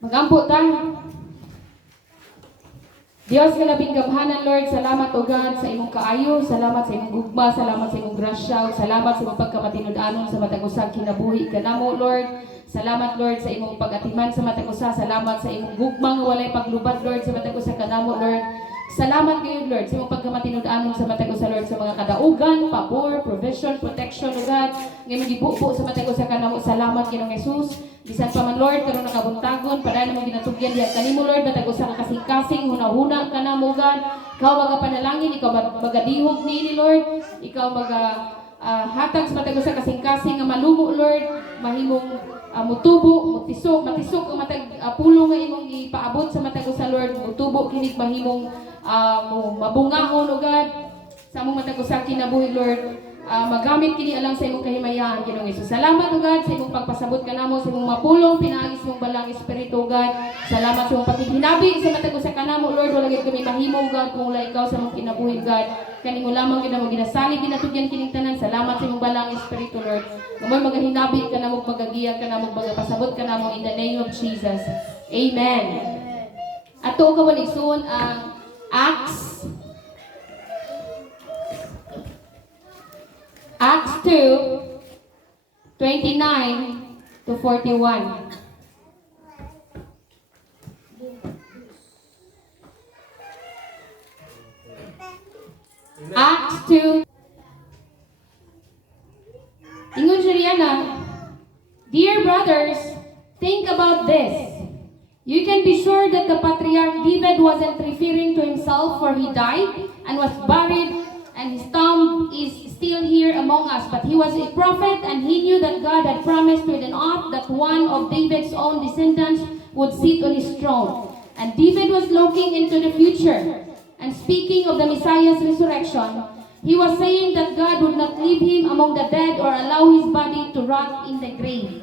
Magampo tayo. Diyos nga labing gamhanan, Lord, salamat o God sa imong kaayo, salamat sa imong gugma, salamat sa imong grasya, salamat sa imong pagkamatinud-anon sa matag usag kinabuhi kanamo, Lord. Salamat, Lord, sa imong pag-atiman sa matag usa, salamat sa imong gugma nga walay paglubad, Lord, sa matag usa kanamo, Lord. Salamat kayo, Lord, sa imong pagkamatinud-anon sa matag usa, Lord, sa mga kadaugan, pabor, provision, protection, o God, nga magibubo sa matag usa kanamo. Salamat Ginoong Hesus. Bisan pa man, Lord, karon nakabuntagon, padala mo ginatugyan diha kanimo, Lord, matag usa ka kasing-kasing, hunahuna ka na mo, God. Ikaw magapanalangin, ikaw magadihog niini, Lord. Ikaw hatag sa matag usa kasing-kasing nga malumo, Lord, mahimong mutubo, matisok ang matag pulo nga imong ipaabot sa matag usa, Lord. Mutubo kinig mahimong mabungahon, o God, sa among matag usa kinabuhi, Lord. Magamit kini alang sa imong kahimayan, Ginoong Hesus. Salamat, O God, sa imong pagpasabot kanamo, sa imong mapulong pinaagis mong balang espiritu, O God. Salamat sa imong paghinabi sa matag usa kanamo, Lord. Wala gid kami mahimo, O God, kung wala ikaw sa imong kinabuhi, God. Kanimo lamang gid mo ginasalig ginatugyan kining tanan. Salamat sa imong balang espiritu, Lord. Ngamoy magahinabi kanamo, magagiya kanamo, magapasabot kanamo in the name of Jesus. Amen. Ato ka man igsoon ang Acts 2:29-41. Acts 2. Ingon siya riyan, Dear brothers, think about this. You can be sure that the patriarch David wasn't referring to himself, for he died and was buried, and his tomb is still here among us. But he was a prophet, and he knew that God had promised with an oath that one of David's own descendants would sit on his throne. And David was looking into the future. And speaking of the Messiah's resurrection, he was saying that God would not leave him among the dead or allow his body to rot in the grave.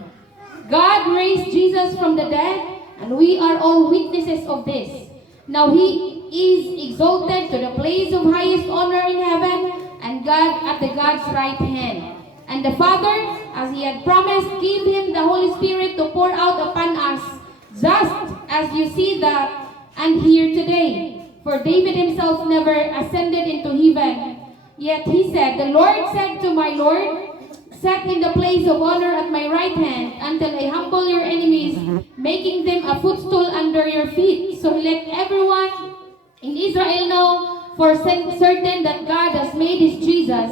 God raised Jesus from the dead, and we are all witnesses of this. Now he is exalted to the place of highest honor in heaven, and God at the God's right hand. And the Father, as he had promised, gave him the Holy Spirit to pour out upon us, just as you see that and hear today. For David himself never ascended into heaven, yet he said, The Lord said to my Lord, Set in the place of honor at my right hand, until I humble your enemies, making them a footstool under your feet. So let everyone in Israel know for certain that God has made this Jesus,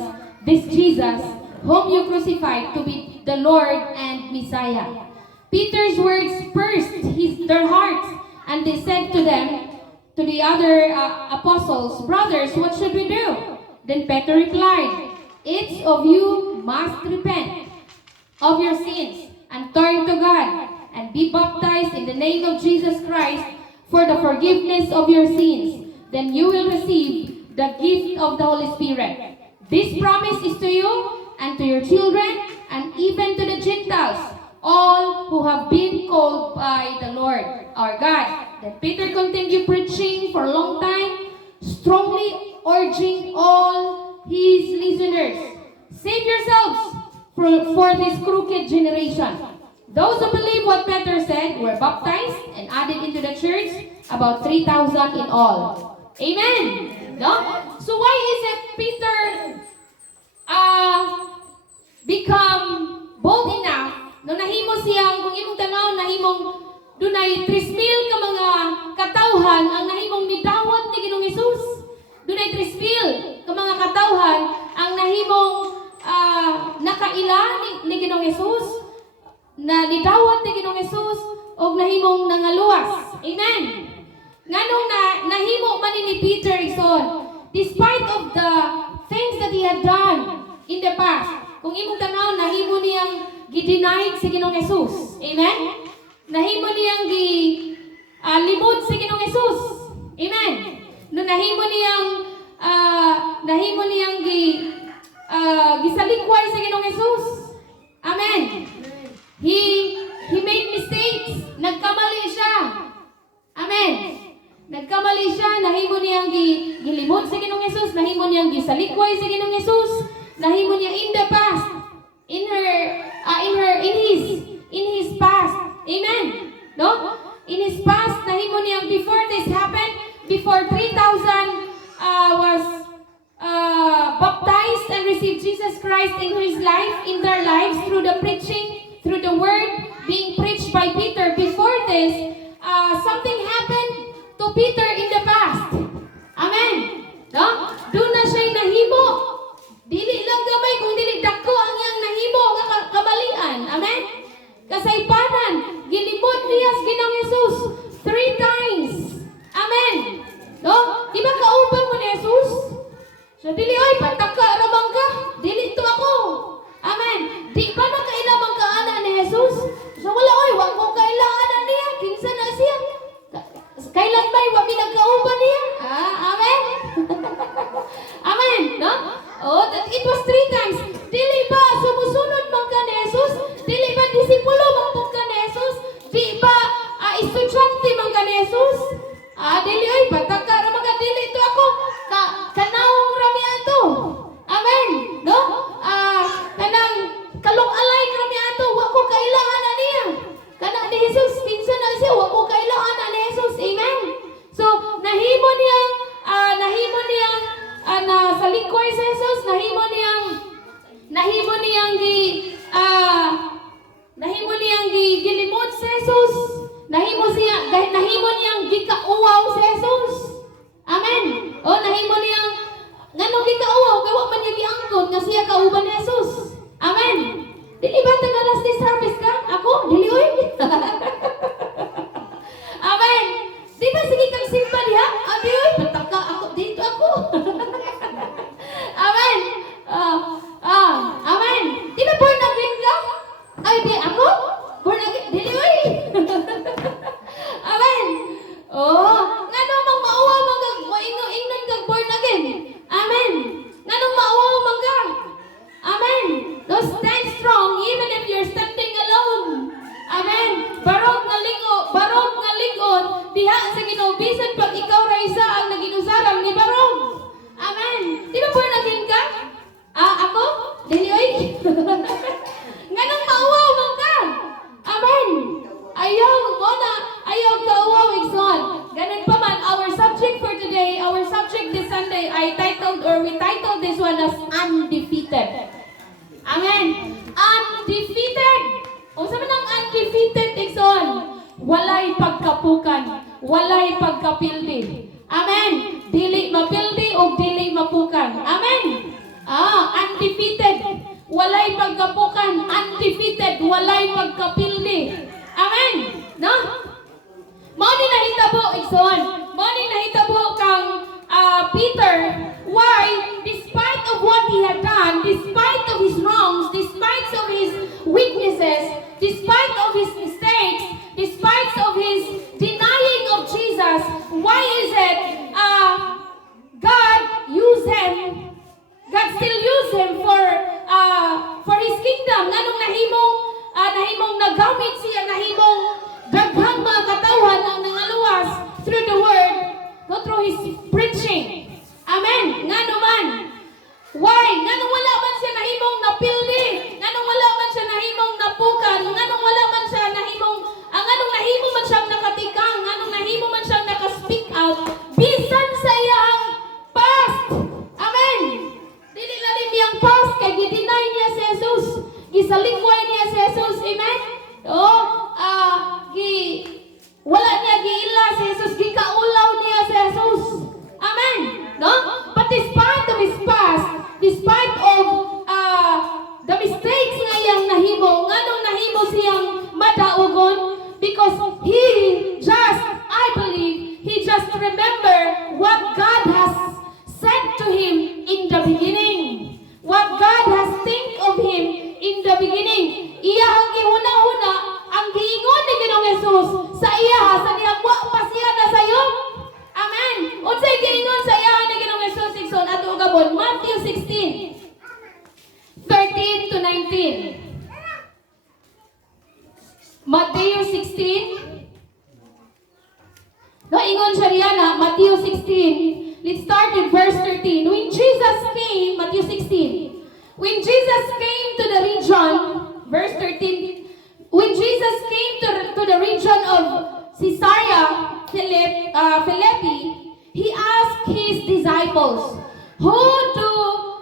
whom you crucified, to be the Lord and Messiah. Peter's words pierced their hearts, and they said to the other apostles, Brothers, what should we do? Then Peter replied, Each of you must repent of your sins and turn to God and be baptized in the name of Jesus Christ for the forgiveness of your sins. Then you will receive the gift of the Holy Spirit. This promise is to you and to your children and even to the Gentiles, all who have been called by the Lord our God. Then Peter continued preaching for a long time, strongly urging all his listeners, Save yourselves for this crooked generation. Those who believe what Peter said were baptized and added into the church, about 3,000 in all. Amen. No? So why is it Peter become bold enough no nahimo siyang, kung imong tanaw, nahimong dunay 3,000 ka mga katawhan ang nahimong nidawat ni Ginoong Hesus. Dunay 3,000 ka mga katawhan ang nahimong nakaila ni Ginoong Hesus, na nidawat ni Ginoong Hesus og nahimong nangaluwas. Amen. Nganong nahimo man ni Peter ison, despite of the things that he had done in the past. Kung imong tanaw, nahimo niyang gidenied si Ginoong Hesus. Amen. Nahimo niyang limod si Ginoong Hesus. Amen. No nahimo niyang gisalikway sa Ginoong Hesus. Amen. He made mistakes. Nagkamali siya. Amen. Nagkamali siya, nahimo niyang gilimod sa Ginoong Hesus, nahimo niyang gisalikway sa Ginoong Hesus, nahimo niya in the past, in his past. Amen. No? In before 3,000 was baptized and received Jesus Christ in their lives through the preaching, through the word being preached by Peter. Before this, something happened to Peter in the past. Amen. No? Doon na siya'y nahimo. Dili lang gamay kung dili dako ang iyang nahimo nga kabalian. Amen. Kasaypanan, gilibot niya sa Ginoong Hesus 3 times. Amen. No? Di ba kauban mo ni Jesus? So dili oy pataka ramang ka. Dili to ako. Amen. Di pa na kailangan ka ana ni Jesus. So wala oy, wa ko kailangan niya. Kinsa na siya? Kailan ba wa pinagkauban niya? Amen. Amen. No? Oh, it was 3 times. Dili ba sumusunod man ka ni Jesus? Dili ba disipulo man ka ni Jesus? Di ba estudyante man ka ni Jesus? Dili oy pataka ra mga dili to ako. Kanawong rami ato. Amen. No? Kanang kalong alay rami ato, wa ko kailangan na niya. Kana ni Jesus kinsa na siya, wa ko kailangan na ni Jesus. Amen. So nahimo niya na sa lingkod sa Jesus, nahimo niyang gilimod sa Jesus. Nahimo niyang gikauwaw sa Jesus. Amen. O nahimo niyang nganong gikauwaw kay wa man niya giangkon nga siya kauban ni Jesus. Amen. Dili ba taga last day service ka? Ako dili oy. Amen. Di ba sige kang simba diha? Abi oy pataka ako dito ako. Amen. Amen. Di ba born again ka? Ay di ako? Born again dili oy. Amen. Oh, ngano mang mauwa man kag moingon kag born again. Amen. Ngano mauwa man ka? Amen. So stand strong even if you're standing alone. Amen. Barog nga lingon diha sa Ginoo bisan pag ikaw ra isa ang naginusarang ni barog. Amen. Di ba born again ka? Ako? Dili oy. Nganong mauwa man ka? Amen. Ayaw kauwaw igsoon. Ganun pa man, our subject for today, our subject this Sunday, we titled this one as Undefeated. Amen. Undefeated. O sabi ng undefeated igsoon, walay pagkapukan, walay pagkapildi. Amen. Dili mapildi o dili mapukan. Amen. Undefeated. Walay pagkapukan, undefeated, walay pagkapildi. Amen. No? Mao ni nahitabo igsoon. Mao ni nahitabo kang Peter. Why? Despite of what he had done, despite of his wrongs, despite of his weaknesses, despite of his mistakes, despite of his denying of Jesus, why is it God still use him for his kingdom? Nganong nahimong nagamit siya, nahimong daghang mga katawhan ang nangaluwas through the word, through his preaching. Amen. Ngano man? Why? Nganong wala man siya nahimong napildi? Nganong wala man siya nahimong napukan? Nganong wala man siya nahimong nganong nahimo man siyang nakatikang? Nganong nahimo man siyang naka-speak out? Bisan sa iyang past. Amen. Dili lalim iyang past kay gidinay niya si Jesus. Gisalingway niya si Jesus. Amen. Wala niya giila si Jesus, gikaulaw niya si Jesus. Amen. No? But despite of his past, despite of the mistakes nga iyang nahimo, nganong nahimo siyang madaugon? Because I believe, he just remember what God has said to him in the beginning. What God has think of him in the beginning. Iya ang gihuna-huna, ang giingon ni Ginoong Jesus sa iya, sa niyang wa pa siya na sayo. Amen. Unsay giingon sa iya ni Ginoong Jesus igsoon ato gabon, Matthew 16, 13 to 19. Matthew 16. No, ingon siya riyan Matthew 16. Let's start with verse 13. When Jesus came, Matthew 16. When Jesus came to the region, verse 13. When Jesus came to the region of Caesarea Philippi, he disciples, "Who do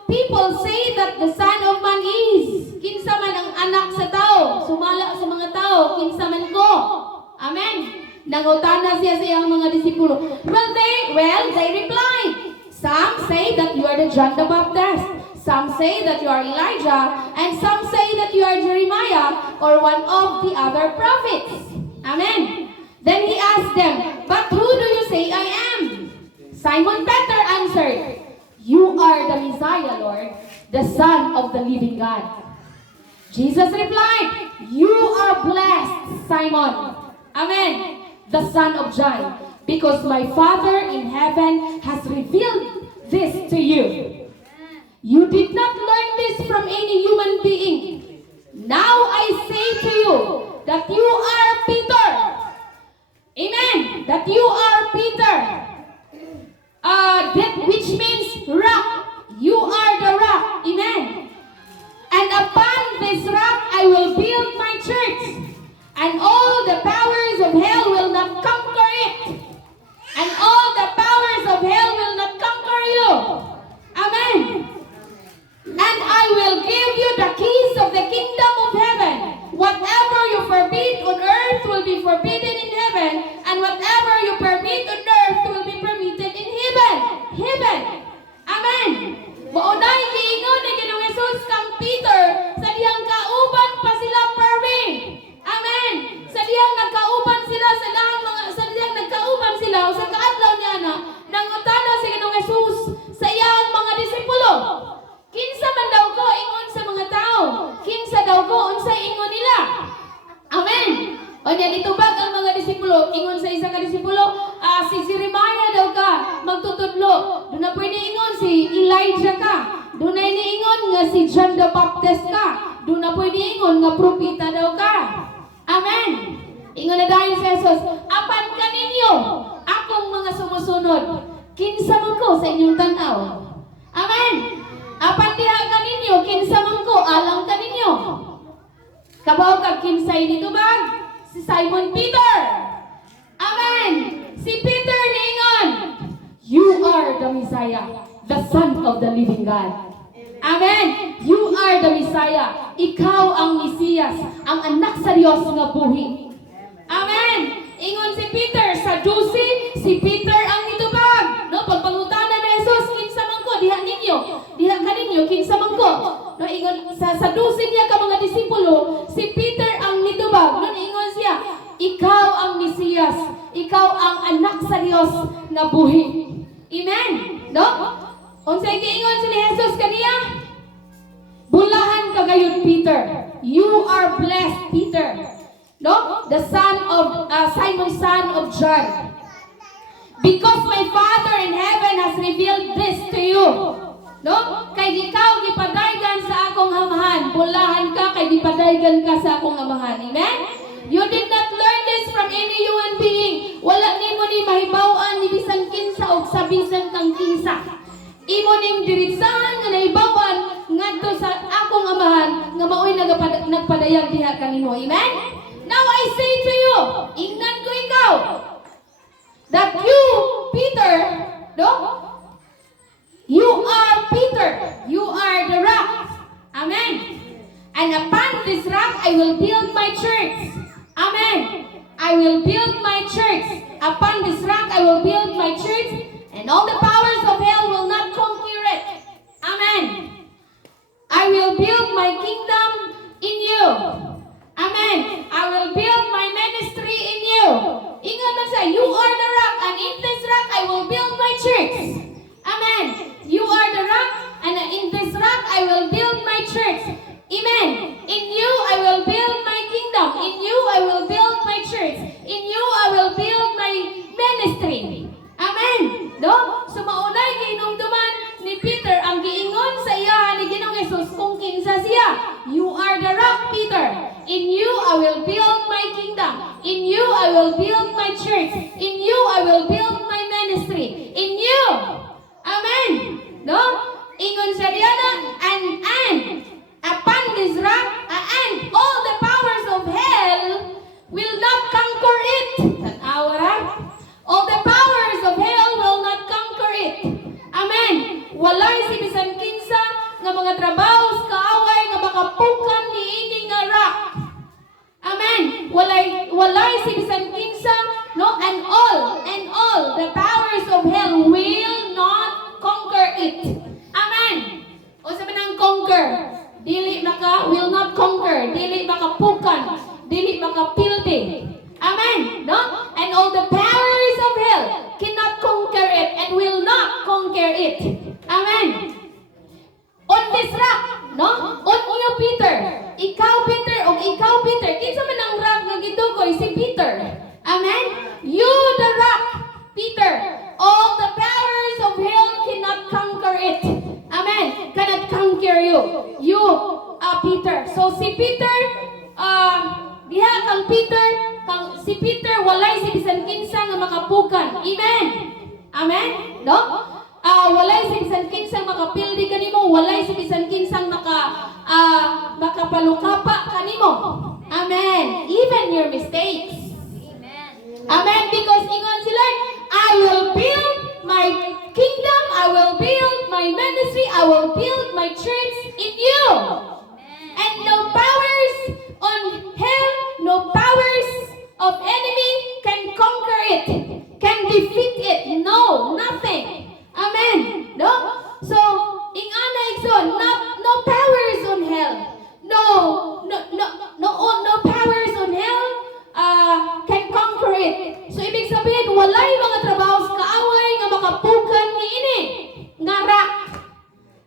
people say that the Son of Man is?" Kinsa man ang anak sa tao? Sumala sa mga tao, kinsa man ko? Amen. Nangutana siya sa iyang mga disipulo. Well, they replied, "Some say that you are the John the Baptist. Some say that you are Elijah, and some say that you are Jeremiah or one of the other prophets." Amen. Then he asked them, "But who do you say I am?" Simon Peter answered, "You are the Messiah, Lord, the Son of the living God." Jesus replied, "You are blessed, Simon." Amen. The son of John, because my Father in heaven has revealed this to you. You did not learn this from any human being. Now I say to you that you are Peter. Amen. That you are Peter. Which means rock. You are the rock. Amen. And upon this rock I will build my church. And all the powers of hell will not conquer it. And all the powers of hell will not conquer you. Amen. And I will give you the keys of the kingdom of heaven. Whatever you forbid on earth will be forbidden in heaven. And whatever you permit on earth will be permitted in heaven. Heaven. Amen. Maunay giingon ni Ginoong Jesus kang Peter sa diyang kauban pa sila permi. Amen. Sa diyang nagkauban sila sa diyang nagkauban sila sa kaadlaw niya na nangutana si Ginoong Jesus sa iyang mga disipulo. Kinsa man daw ko ingon sa mga tao? Kinsa daw ko unsa ingon nila? Amen. O niya ditubag ang mga disipulo, ingon sa isa ka disipulo, si Jeremiah daw ka magtutudlo. Doon na pwede ingon si Elijah ka. Doon na iniingon nga si John the Baptist ka. Doon na pwede ingon nga propeta daw ka. Amen. Ingon na dahil si Jesus, "Apan kaninyo, akong mga sumusunod, kinsa man ko sa inyong tanaw." Amen. "Apan diha kaninyo, kinsa man ko, alang kaninyo." Kabaw kag kinsay dito ba? Si Simon Peter. Amen. Si Peter niingon, "You are the Messiah, the Son of the living God." Amen. You are the Messiah. Ikaw ang Mesiyas, ang anak sa Diyos nga buhi. Amen. Ingon si Peter, sa Dusi, si Peter ang itubag. No, pagpangutana na Jesus, kinsa man ko, diha kaninyo, kinsa man ko. No, ingon sa Dusi niya ka mga disipulo, si Peter ang nitubag. No, ingon siya, ikaw ang Mesiyas, ikaw ang anak sa Diyos nga buhi. Amen. No? Unsay giingon si Jesus kaniya? "Bulahan ka gayud, Peter. You are blessed, Peter." No? The son of Simon, son of John. "Because my Father in heaven has revealed this to you." No? Kay ikaw gipadaygan sa akong amahan. Bulahan ka kay gipadaygan ka sa akong amahan. Amen? You did not learn this from any human being. Wala nimo ni mahibaw-an ni bisan kinsa og sa bisan kang kinsa. Imo ning diritsahan nga nahibawan ngadto sa akong amahan nga maoy nagpadayag diha kanimo. Amen? Now I say to you, ingnan ko ikaw, that you, Peter, no? You are Peter. You are the rock. Amen. And upon this rock I will build my church. Amen. I will build my church. Upon this rock I will build my church. And all the powers of hell will not conquer it. Amen. I will build my kingdom in you. Amen. I will build my ministry in you. Ingon man sa, you are the rock, and in this rock I will build my church. Amen. You are the rock, and in this rock I will build my church. Amen. In you I will build my kingdom. In you I will build my church. In you I will build my ministry. Amen. No? So maunay ginumduman ni Peter ang giingon sa iya ni Ginoong Jesus kung kinsa siya. You are the rock, Peter. In you I will build my kingdom. In you I will build my church. In you I will build my ministry. In you. Amen. No? Ingon sa diana and upon this rock and all the powers of hell will not conquer it. Tanawa ra. All the powers of hell will not conquer it. Amen. walay si bisan kinsa, no, and all the powers of hell will not conquer it. Amen. O sabi ng conquer, dili will not conquer, dili makapukan, dili makapildi. Amen. No? And all the powers of hell cannot conquer it and will not conquer it. Amen. On this rock, no? On you, Peter. Ikaw, Peter, o ikaw, Peter. Kinsa man ang rock nga gidugoy si Peter. Amen. You, the rock, Peter. All the powers of hell cannot conquer it. Amen. Cannot conquer you. You, Peter. So si Peter, diha kang Peter, si Peter walay si bisan kinsa nga makapukan. Amen. Amen. No? Walay si bisan kinsang makapildi kanimo, walay si bisan kinsang makapalukapa kanimo. Amen. Even your mistakes. Amen. Because ingon sila, I will build my kingdom, I will build my ministry, I will build my church in you. And no powers on hell, no powers of enemy can conquer it, can defeat it. No, nothing. Amen. No? So, ingana igsoon, no powers on hell. No powers on hell can conquer it. So, ibig sabihin, walay mga trabaho sa kaaway nga makapukan ni ini. Ngara.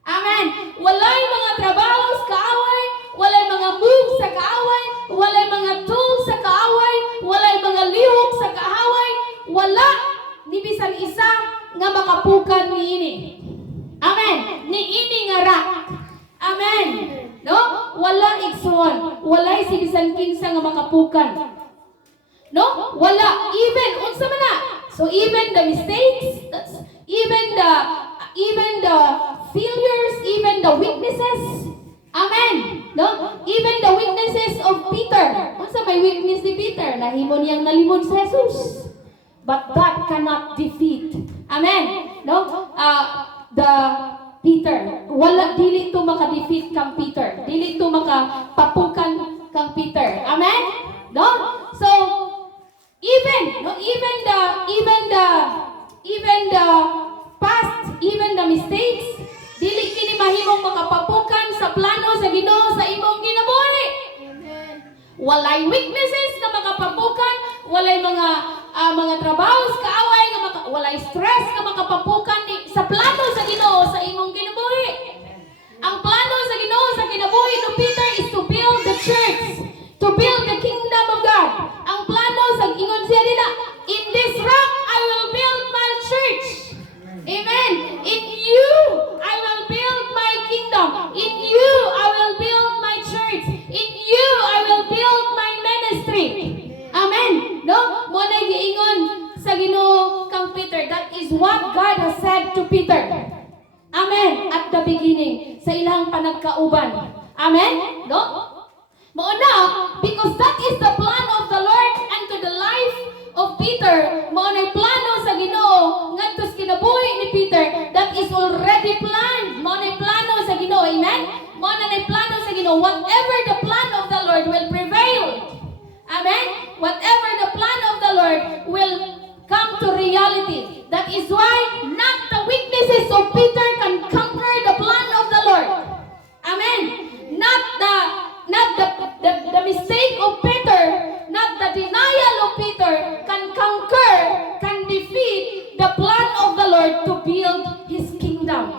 Amen. Walay mga trabaho sa kaaway, walay mga moves sa kaaway, walay mga tools sa kaaway, walay mga lihok sa kaaway, wala ni bisan isa nga makapukan ni ini. Amen. Ni ini nga rock. Amen. No? Wala igsoon. Walay si bisan kinsa nga makapukan. No? Wala. Even unsa man na. So even the mistakes, even the failures, even the weaknesses. Amen. No? Even the weaknesses of Peter. Unsa may weakness ni Peter? Nahimo niyang nalimod sa Jesus. But that cannot defeat. Amen. No? The Peter, wala dili to maka-defeat kang Peter. Dili to makapapukan kang Peter. Amen. No? So even the past, even the mistakes, dili kini mahimong makapapukan sa plano sa Ginoo sa imong kinabuhi. Walay weaknesses na makapapukan, walay mga trabaho sa kaaway nga walay stress nga makapapukan sa plano sa Ginoo sa imong kinabuhi. Ang plano sa Ginoo sa kinabuhi ni Peter is to build the church, to build the kingdom of God. Ang plano sa ingon siya nila, in this rock I will build my church. Amen. In you I will build my kingdom. In you I will build my church. In you I will build my ministry. Amen. No? Mo na giingon sa Ginoo kang Peter. That is what God has said to Peter. Amen. At the beginning, sa ilang panagkauban. Amen. No? Mo na, because that is the plan of the Lord and to the life of Peter. Mo na plano sa Ginoo ngadto sa kinabuhi ni Peter. That is already planned. Mo na plano sa Ginoo. Amen. Mo na plano sa Ginoo. Whatever the plan of the Lord will prevail. Amen. Whatever the plan of the Lord will come to reality. That is why not the weaknesses of Peter can conquer the plan of the Lord. Amen. Not the mistake of Peter, not the denial of Peter can defeat the plan of the Lord to build His kingdom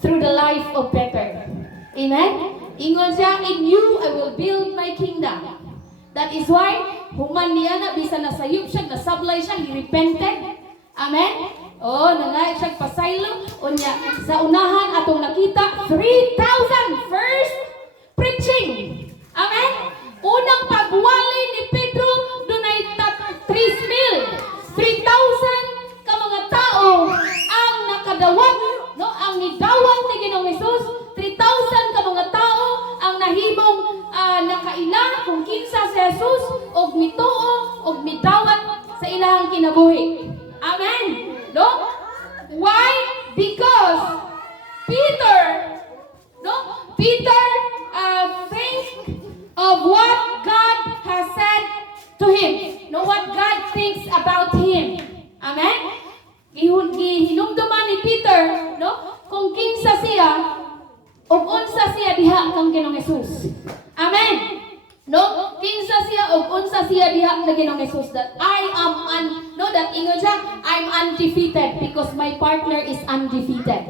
through the life of Peter. Amen. Ingon siya, in you I will build my kingdom. That is why, human niya na, bisa nasayop siya, nasablay siya, he repented. Amen? Nangayag siya pasaylo. O niya, sa unahan, atong nakita, 3,000 first preaching. Amen? Unang pagwali ni Pedro, doon ay 3,000 ka mga tao ang nakadawat, no? Ang nidawat ni Ginoong Hesus, 3,000 ka mga tao ang nahimong nakaila kung kinsa si Jesus og mituo og midawat sa ilahang kinabuhi. Amen. No? Why? Because Peter think of what God has said to him. Amen? Hinumduman ni Peter, no? Kung kinsa siya, o unsa siya diha kang Ginoong Hesus. Amen? No? Kinsa siya o unsa siya diha na Ginoong Hesus, that I am that ingon siya, I'm undefeated because my partner is undefeated.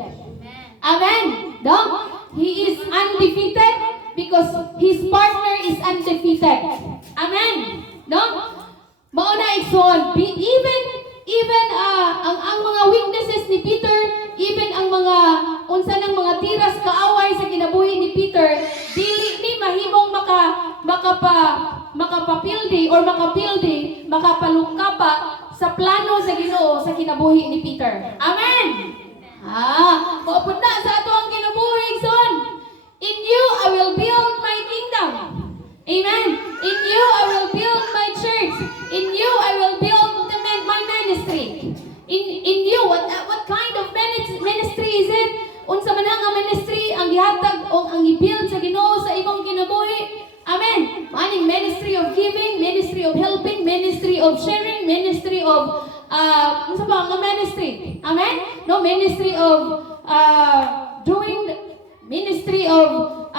Amen? No? He is undefeated because his partner is undefeated. Amen? No? Mauna igsoon, even ang mga weaknesses ni Peter, even ang mga unsa ng mga tiras kaaway sa kinabuhi ni Peter, dili ni mahimong makapapildi or makapildi, makapalungkapa sa plano sa Ginoo sa kinabuhi ni Peter. Amen. Maupod na sa ato ang kinabuhi son. In you I will build my kingdom. Amen. In you I will build my church. In you I will build my ministry. In you, what kind of ministry is it? Unsa man ang ministry ang gihatag o ang i-build sa Ginoo sa imong kinabuhi? Amen. Maning ministry of giving, ministry of helping, ministry of sharing, ministry of unsa ba ang ministry? Amen. No, ministry of doing, ministry of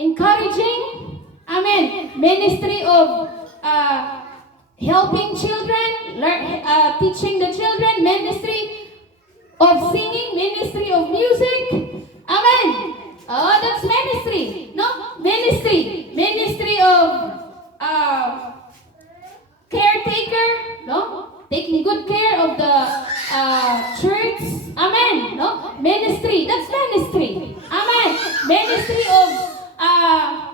encouraging. Amen. Ministry of helping children, teaching the children, ministry of singing, ministry of music. Amen. That's ministry. No? Ministry of caretaker. No? Taking good care of the church. Amen. No? Ministry. That's ministry. Amen. Ministry of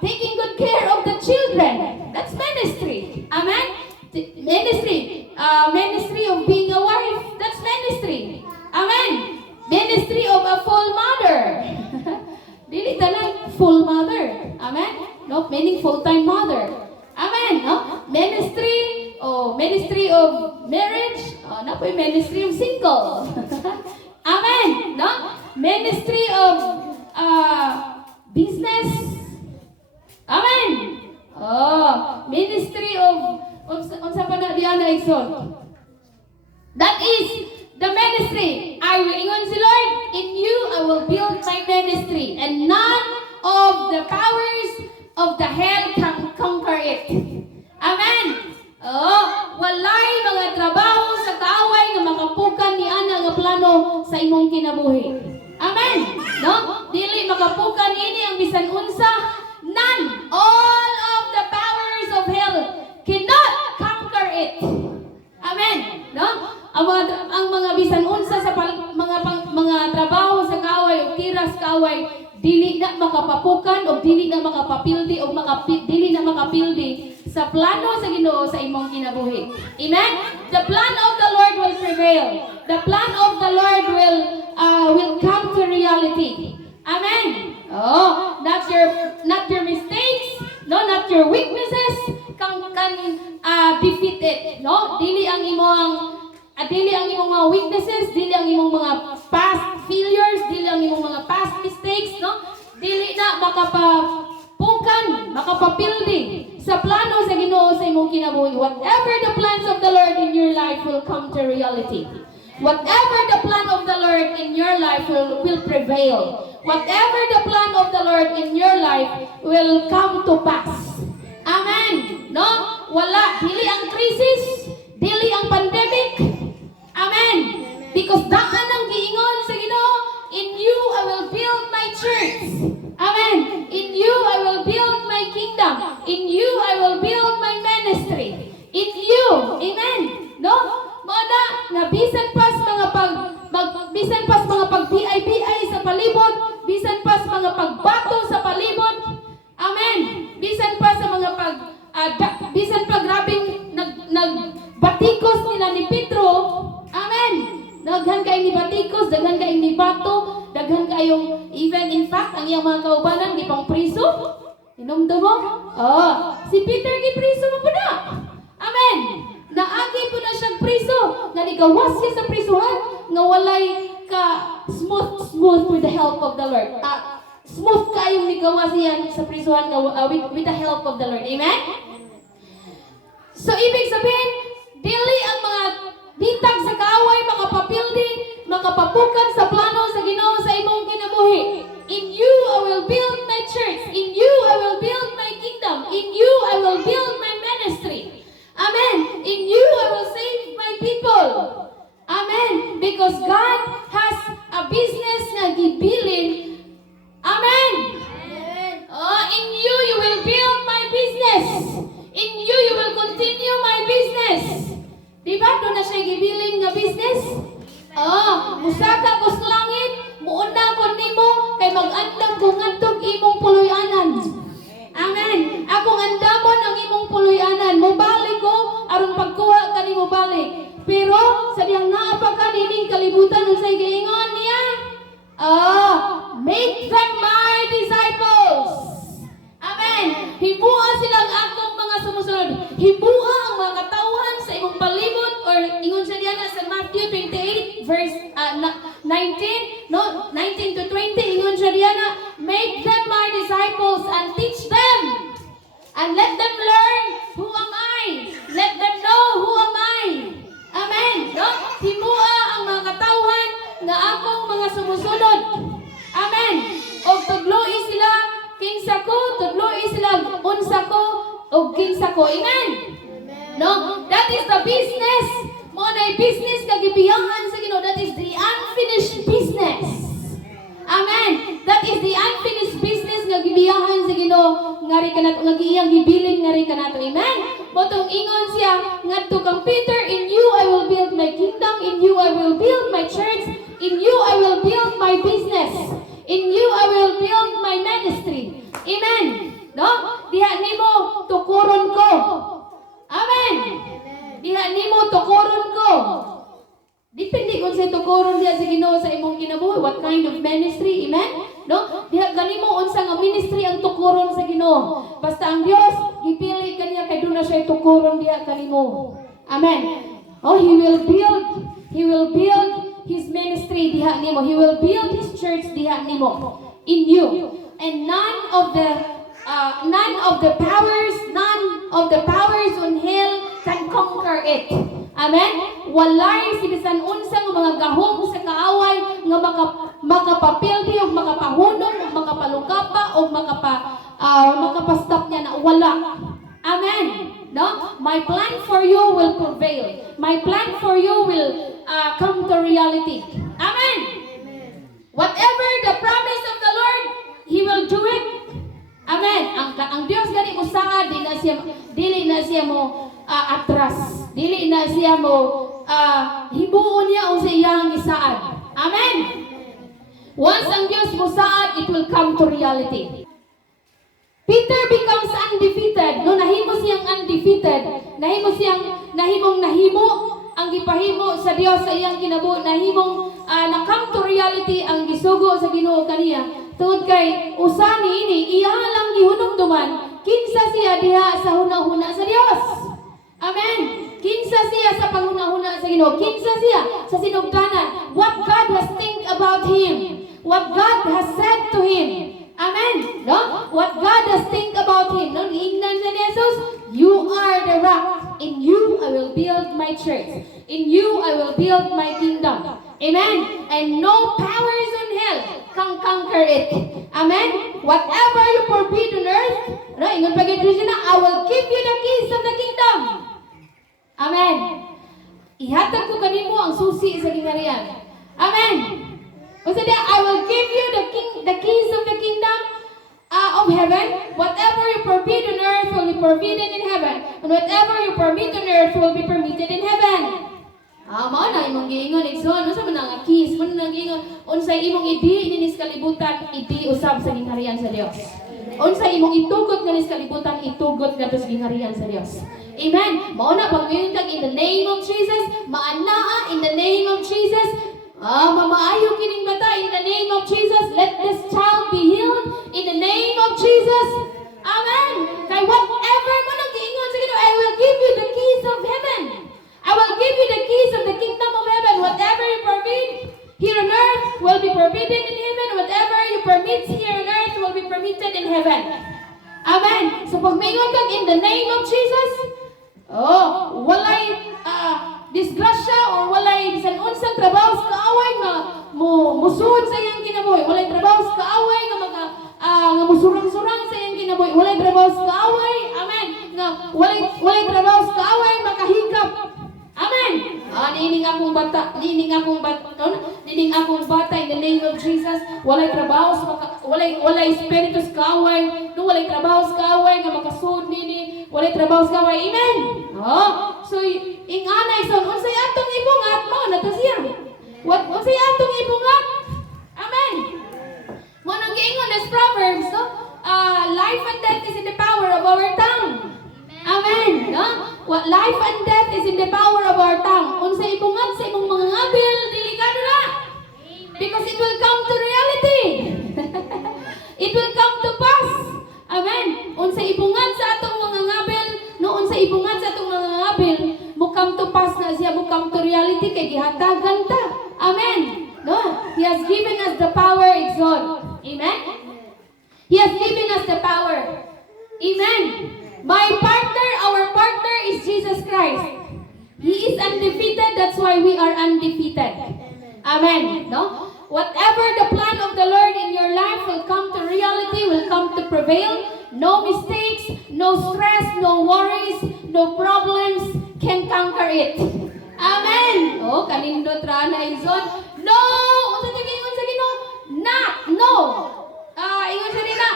taking good care of the children. That's ministry. Amen. Ministry of being a wife. That's ministry. Amen. Ministry of a full mother. Dili tanan full mother. Amen. No, meaning full-time mother. Amen. No? Ministry of marriage. Na po yung ministry of single. Amen. No? Ministry of business. Amen. Ministry of unsa pa na diyan na igsoon. That is the ministry. I will ingon si Lord, in you I will build my ministry, and none of the powers of the hell can conquer it. Amen. Walay mga trabaho sa kaaway nga makapukan ni ana nga plano sa imong kinabuhi. Amen. No? Dili makapukan ini ang bisan unsa. None. All of the powers of hell cannot conquer it. Amen. No? Ang mga bisan unsa sa mga trabaho sa kaaway o tiras kaaway, dili na makapapukan o dili na makapapildi o dili na makapildi sa plano sa Ginoo sa imong kinabuhi. Amen. The plan of the Lord will prevail. The plan of the Lord will come to reality. Amen. Not your mistakes, no, not your weaknesses can defeat it. No, dili ang imong mga weaknesses, dili ang imong mga past failures, dili ang imong mga past mistakes, no? Dili na makapapildi sa plano sa Ginoo sa imong kinabuhi. Whatever the plans of the Lord in your life will come to reality. Whatever the plan of the Lord in your life will prevail. Whatever the plan of the Lord in your life will come to pass. Amen. No? Wala. Dili ang crisis. Dili ang pandemic. Amen. Because daan ang giingon sa Ginoo, in you I will build my church. Amen. In you I will build my kingdom. In you I will build my ministry. In you. Amen. No? Moda na bisan pas mga pag-BI sa palibot, bisan pas mga pagbato sa palibot. Amen. Bisan pa sa mga bisan pa grabing nagbatikos nila ni Pedro. Amen. Daghan kay ni batikos, daghan kay ni bato, daghan kayong even in fact ang iyang mga kaubanan di pang priso. Inomdo mo? Si Peter gipriso mo pa na. Amen. Naagi po na siyang priso. Nga nigawas siya sa prisuhan nga walay ka smooth with the help of the Lord. Smooth kayong nigawas siya sa prisuhan with the help of the Lord. Amen? So ibig sabihin, dili ang mga bitag sa kinabuhi. In you I will build my church. In you I will build my kingdom. In you I will build my ministry. Amen. In you I will save my people. Amen. Because God has a business na gibilin. Amen. In you you will build my business. In you you will continue my business. Diba? Doon na siya gibilin nga business. Musaka ko sa langit, muuna ko nimo kay mag-andam ko ngadtog imong puloy-anan. Amen. Akong andamon ang imong puloy-anan. Mobalik ko aron pagkuha kanimo balik. Pero sa diyang naa pa kanining kalibutan unsay giingon niya? Make them my disciples. Amen. Himua silang akong mga sumusunod. Himua ang mga katawhan sa imong palibot, or ingon siya diyan sa Matthew 28 verse 19 to 20, ingon siya diyan, make them my disciples and teach them and let them learn who am I. Let them know who am I. Amen. Himua ang mga katawhan na akong mga sumusunod. Amen. O tudloi sila kinsa ko, tudloi sila unsa ko, o kinsa ko. Amen. No, that is the business. Mo na business nga gibiyahan sa Ginoo. That is the unfinished business. Amen. That is the unfinished business nga gibiyahan sa Ginoo. Ngari kanato nga giyang gibilin ngari kanato. Amen. Botong ingon siya ngadto kang Peter, in you I will build my kingdom, in you I will build my church, in you I will build my business, in you I will build my ministry. Amen. No? Diha nimo tukuron ko. Amen. Diha nimo tukuron ko. Depende kung sa tukuron diha sa Ginoo sa imong kinabuhi, what kind of ministry. Amen. No? Diha kanimo unsa nga ministry ang tukuron sa Ginoo. Basta ang Dios gipili kaniya kay duna siya tukuron diha kanimo. Amen. He will build his ministry diha nimo. He will build his church diha nimo. In you. And none of the powers on hell can conquer it. Amen. Walay sibisan unsang mga gahom sa kaaway nga makapapildi o makapahunong o makapalukapa o makapastop niya na wala. Amen. No? My plan for you will prevail. My plan for you will come to reality. Amen. Whatever the promise of the Lord, He will do it. Amen. Ang Dios gani usaha dili na siya mo atras. Dili na siya mo hibuon niya o sa iyang isaad. Amen. Once ang Dios mo saad, it will come to reality. Peter becomes undefeated. No, nahimo siyang undefeated. Nahimong ang gipahimo sa Dios sa iyang kinabuhi. Nahimong na-come to reality ang gisugo sa Ginoo kaniya. Tungod kay usa niini iya lang gihunumduman kinsa siya diha sa hunahuna sa Dios. Amen. Kinsa siya sa panghunahuna sa Ginoo. Kinsa siya sa sinugdanan. What God has think about him. What God has said to him. Amen. No? What God has think about him. No? Giingnan sa Jesus, you are the rock. In you I will build my church. In you I will build my kingdom. Amen. And no powers on hell can conquer it. Amen. Whatever you forbid on earth, no, ingon pa gid siya na, I will give you the keys of the kingdom. Amen. Ihatag ko kanimo ang susi sa gingharian. Amen. O sa I will give you the keys of the kingdom of heaven. Whatever you forbid on earth will be forbidden in heaven, and whatever you permit on earth will be permitted in heaven. Mao na imong giingon igsoon unsa man ang keys, man nang giingon unsay imong idi ninis kalibutan, idi usab sa gingharian sa Dios. Unsay imong itugot ninis kalibutan, itugot ngadto sa gingharian sa Dios. Amen. Mao na pagmuyuntag in the name of Jesus, maanaa in the name of Jesus. Mamaayo kining mata in the name of Jesus. Let this child be healed in the name of Jesus. Amen. Kay whatever mo nang giingon sa Ginoo, I will give you the keys of heaven. I will give you the keys of the kingdom of heaven. Whatever you forbid here on earth will be forbidden in heaven. Whatever you permit here on earth will be permitted in heaven. Amen. So pag mayroon kang in the name of Jesus, walay disgrasya or walay bisan unsang trabaho sa kaaway musud sa iyang kinabuhi. Walay trabaho walay trabaho sa kaaway, makahigap. Amen. Nining akong bata, nining akong bata in the name of Jesus. Walay trabaho sa walay espiritu sa kaaway, no walay trabaho sa kaaway nga makasud nini, walay trabaho sa kaaway. Amen. So inganay son unsay atong ibungat mo na to siya. What unsay atong ibungat? Amen. Mo nang giingon as Proverbs, no? Life and death is in the power of our tongue. Amen. No? What life and death is in the power of our tongue. Unsa ibungat sa imong mga ngabil, delikado na. Because it will come to reality. It will come to pass. Amen. Unsa ibungat sa atong mga ngabil, no unsa ibungat sa atong mga ngabil, mo come to pass na siya, mo come to reality kay gihatagan ta. Amen. No? He has given us the power, exalt. Amen. He has given us the power. Amen. Our partner is Jesus Christ. He is undefeated, that's why we are undefeated. Amen. No? Whatever the plan of the Lord in your life will come to reality, will come to prevail. No mistakes, no stress, no worries, no problems can conquer it. Amen. Kanindot ra na izon. No! Unsa ingon sa Ginoo? Not. No. Ingon sa nila.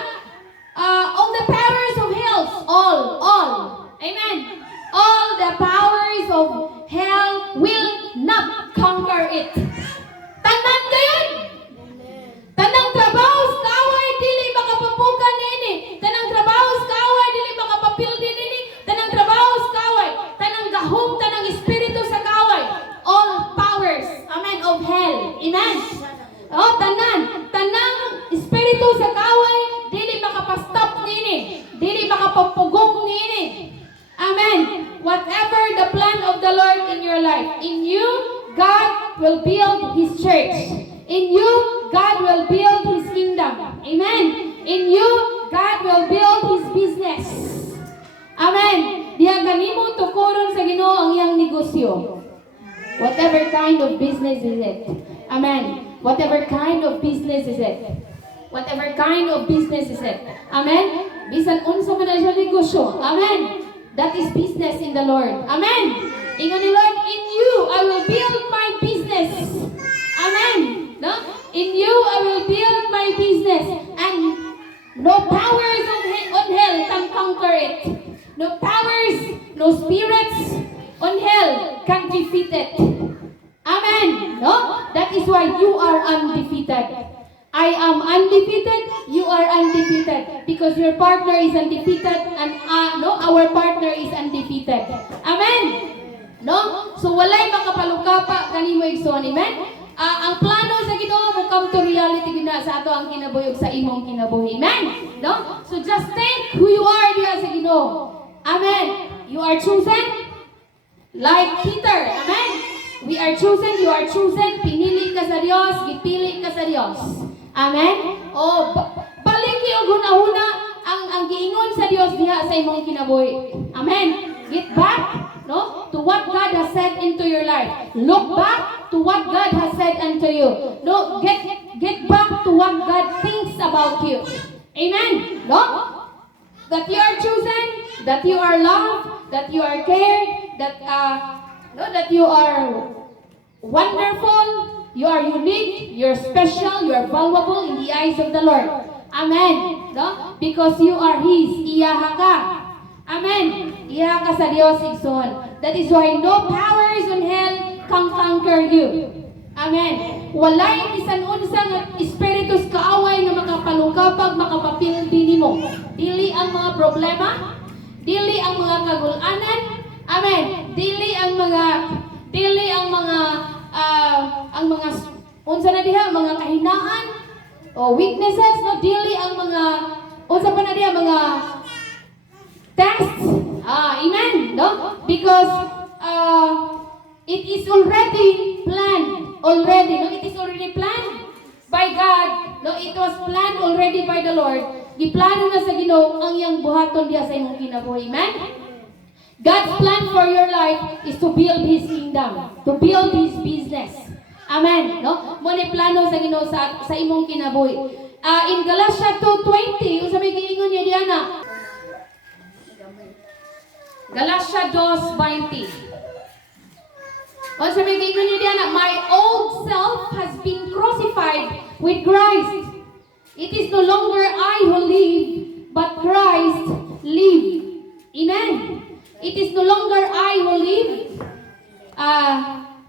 All the powers of hell, all. Amen. All the powers of hell will not conquer it. Tanan gayon. Tanang trabaho sa kaaway, dili makapapukan nini. Tanang trabaho sa kaaway, dili makapapildi nini. Tanang trabaho sa kaaway, tanang gahom, tanang espiritu sa kaaway. All powers, amen, of hell. Amen. Tanang espiritu sa kaaway, dili makapastop nini. Dili makapapugong nini. Amen. Whatever the plan of the Lord in your life, in you, God will build His church. In you, God will build His kingdom. Amen. In you, God will build His business. Amen. Diya ganimo tukuron sa Ginoo ang iyang negosyo. Whatever kind of business is it. Amen. Whatever kind of business is it. Whatever kind of business is it. Amen. Bisan unsa man siya negosyo. Amen. That is business in the Lord. Amen. Ingon ni Lord, in you I will build my business. Amen. No? In you I will build my business, and no powers on hell can conquer it. No powers, no spirits on hell can defeat it. Amen. No? That is why you are undefeated. I am undefeated, you are undefeated. Because your partner is undefeated, and our partner is undefeated. Amen. No? So walay makapalukapa kanimo igsoon. Amen. Ang plano sa Ginoo mo come to reality gina sa ato ang kinabuhi ug sa imong kinabuhi. Amen. No? So just think who you are diha sa Ginoo. Amen. You are chosen like Peter. Amen. We are chosen, you are chosen. Pinili ka sa Dios, gipili ka sa Dios. Amen. Baliki og hunahuna ang giingon sa Dios diha sa imong kinabuhi. Amen. Get back, no, to what God has said into your life. Look back to what God has said unto you. No, get back to what God thinks about you. Amen. No? That you are chosen, that you are loved, that you are cared, that you are wonderful. You are unique, you're special, you are valuable in the eyes of the Lord. Amen. No? Because you are His. Iyaha ka. Amen. Iyaha ka sa Diyos, igsoon. That is why no powers on hell can conquer you. Amen. Walay bisan unsa nga espiritus kaaway nga makapalungkapag, makapapildi nimo. Dili ang mga problema, dili ang mga kagulanan. Amen. Dili ang mga unsa na diha mga kahinaan o weaknesses, no, dili ang mga unsa pa na diha mga tests. Amen, no? Because it is already planned already, no? It is already planned by God, no? It was planned already by the Lord. Giplano na sa Ginoo ang iyang buhaton diha sa imong kinabuhi. Amen. God's plan for your life is to build His kingdom, to build His business. Amen. No? Mo ni plano sa Ginoo sa imong kinabuhi. In Galatia 2:20, usa may giingon niya diana. Galatia 2:20. O sabi ko niya diyan, my old self has been crucified with Christ. It is no longer I who live, but Christ live. Amen. It is no longer I who live,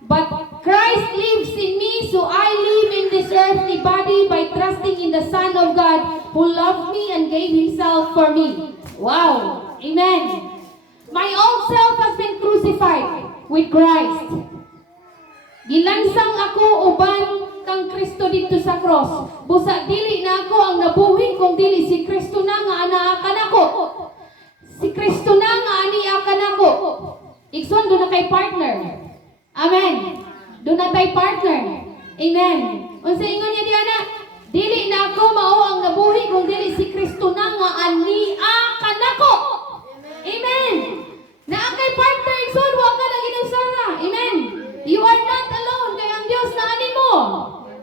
but Christ lives in me, so I live in this earthly body by trusting in the Son of God who loved me and gave Himself for me. Wow! Amen! My old self has been crucified with Christ. Gilansang ako uban kang Kristo dito sa cross. Busa dili na ako ang nabuhi kung dili si Kristo na nga anaakan ako. Si Kristo na nga aniakan ako. Igsoon, doon na kay partner. Amen. Doon na tayo partner. Amen. Unsa ingon niya diana? Dili na ako mao ang nabuhi kung dili si Kristo na nga aniakan ako. Amen. Naa kay partner igsoon, wa ka na ginusara. Amen. You are not alone kay ang Dios na ani mo.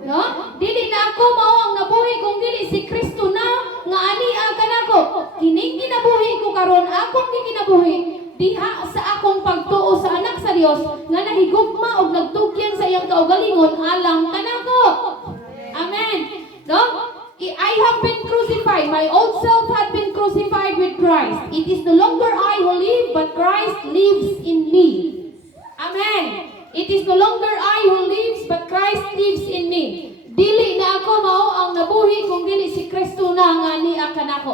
No? Dili na ako mao ang nabuhi kung dili si Kristo na nga aniakan ako. Kining kinabuhi ko karon, akong gikinabuhi diha sa akong pagtuo sa anak sa Dios nga nahigugma og nagtugyan sa iyang kaugalingon alang kanako. Amen. No? I have been crucified. My old self had been crucified with Christ. It is no longer I who live, but Christ lives in me. Amen. It is no longer I who lives, but Christ lives in me. Dili na ako mao ang nabuhi kung dili si Kristo na nga aniakan ako.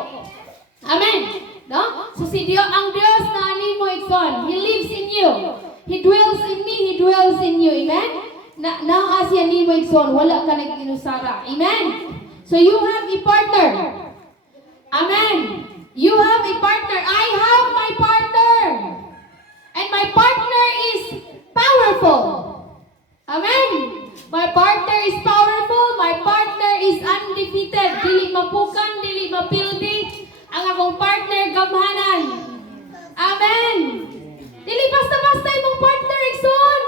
Amen. No? So si Dios, ang Dios na ani mo igsoon, He lives in you. He dwells in me, He dwells in you. Amen? Na siya ni mo igsoon, wala ka nag-inusara. Amen? So you have a partner. Amen? You have a partner. I have my partner. And my partner is powerful. Amen? My partner is powerful. My partner is undefeated. Dili mapukan, dili mapildi. Ang akong partner, gamhanan. Amen. Dili basta-basta imong partner, igsoon.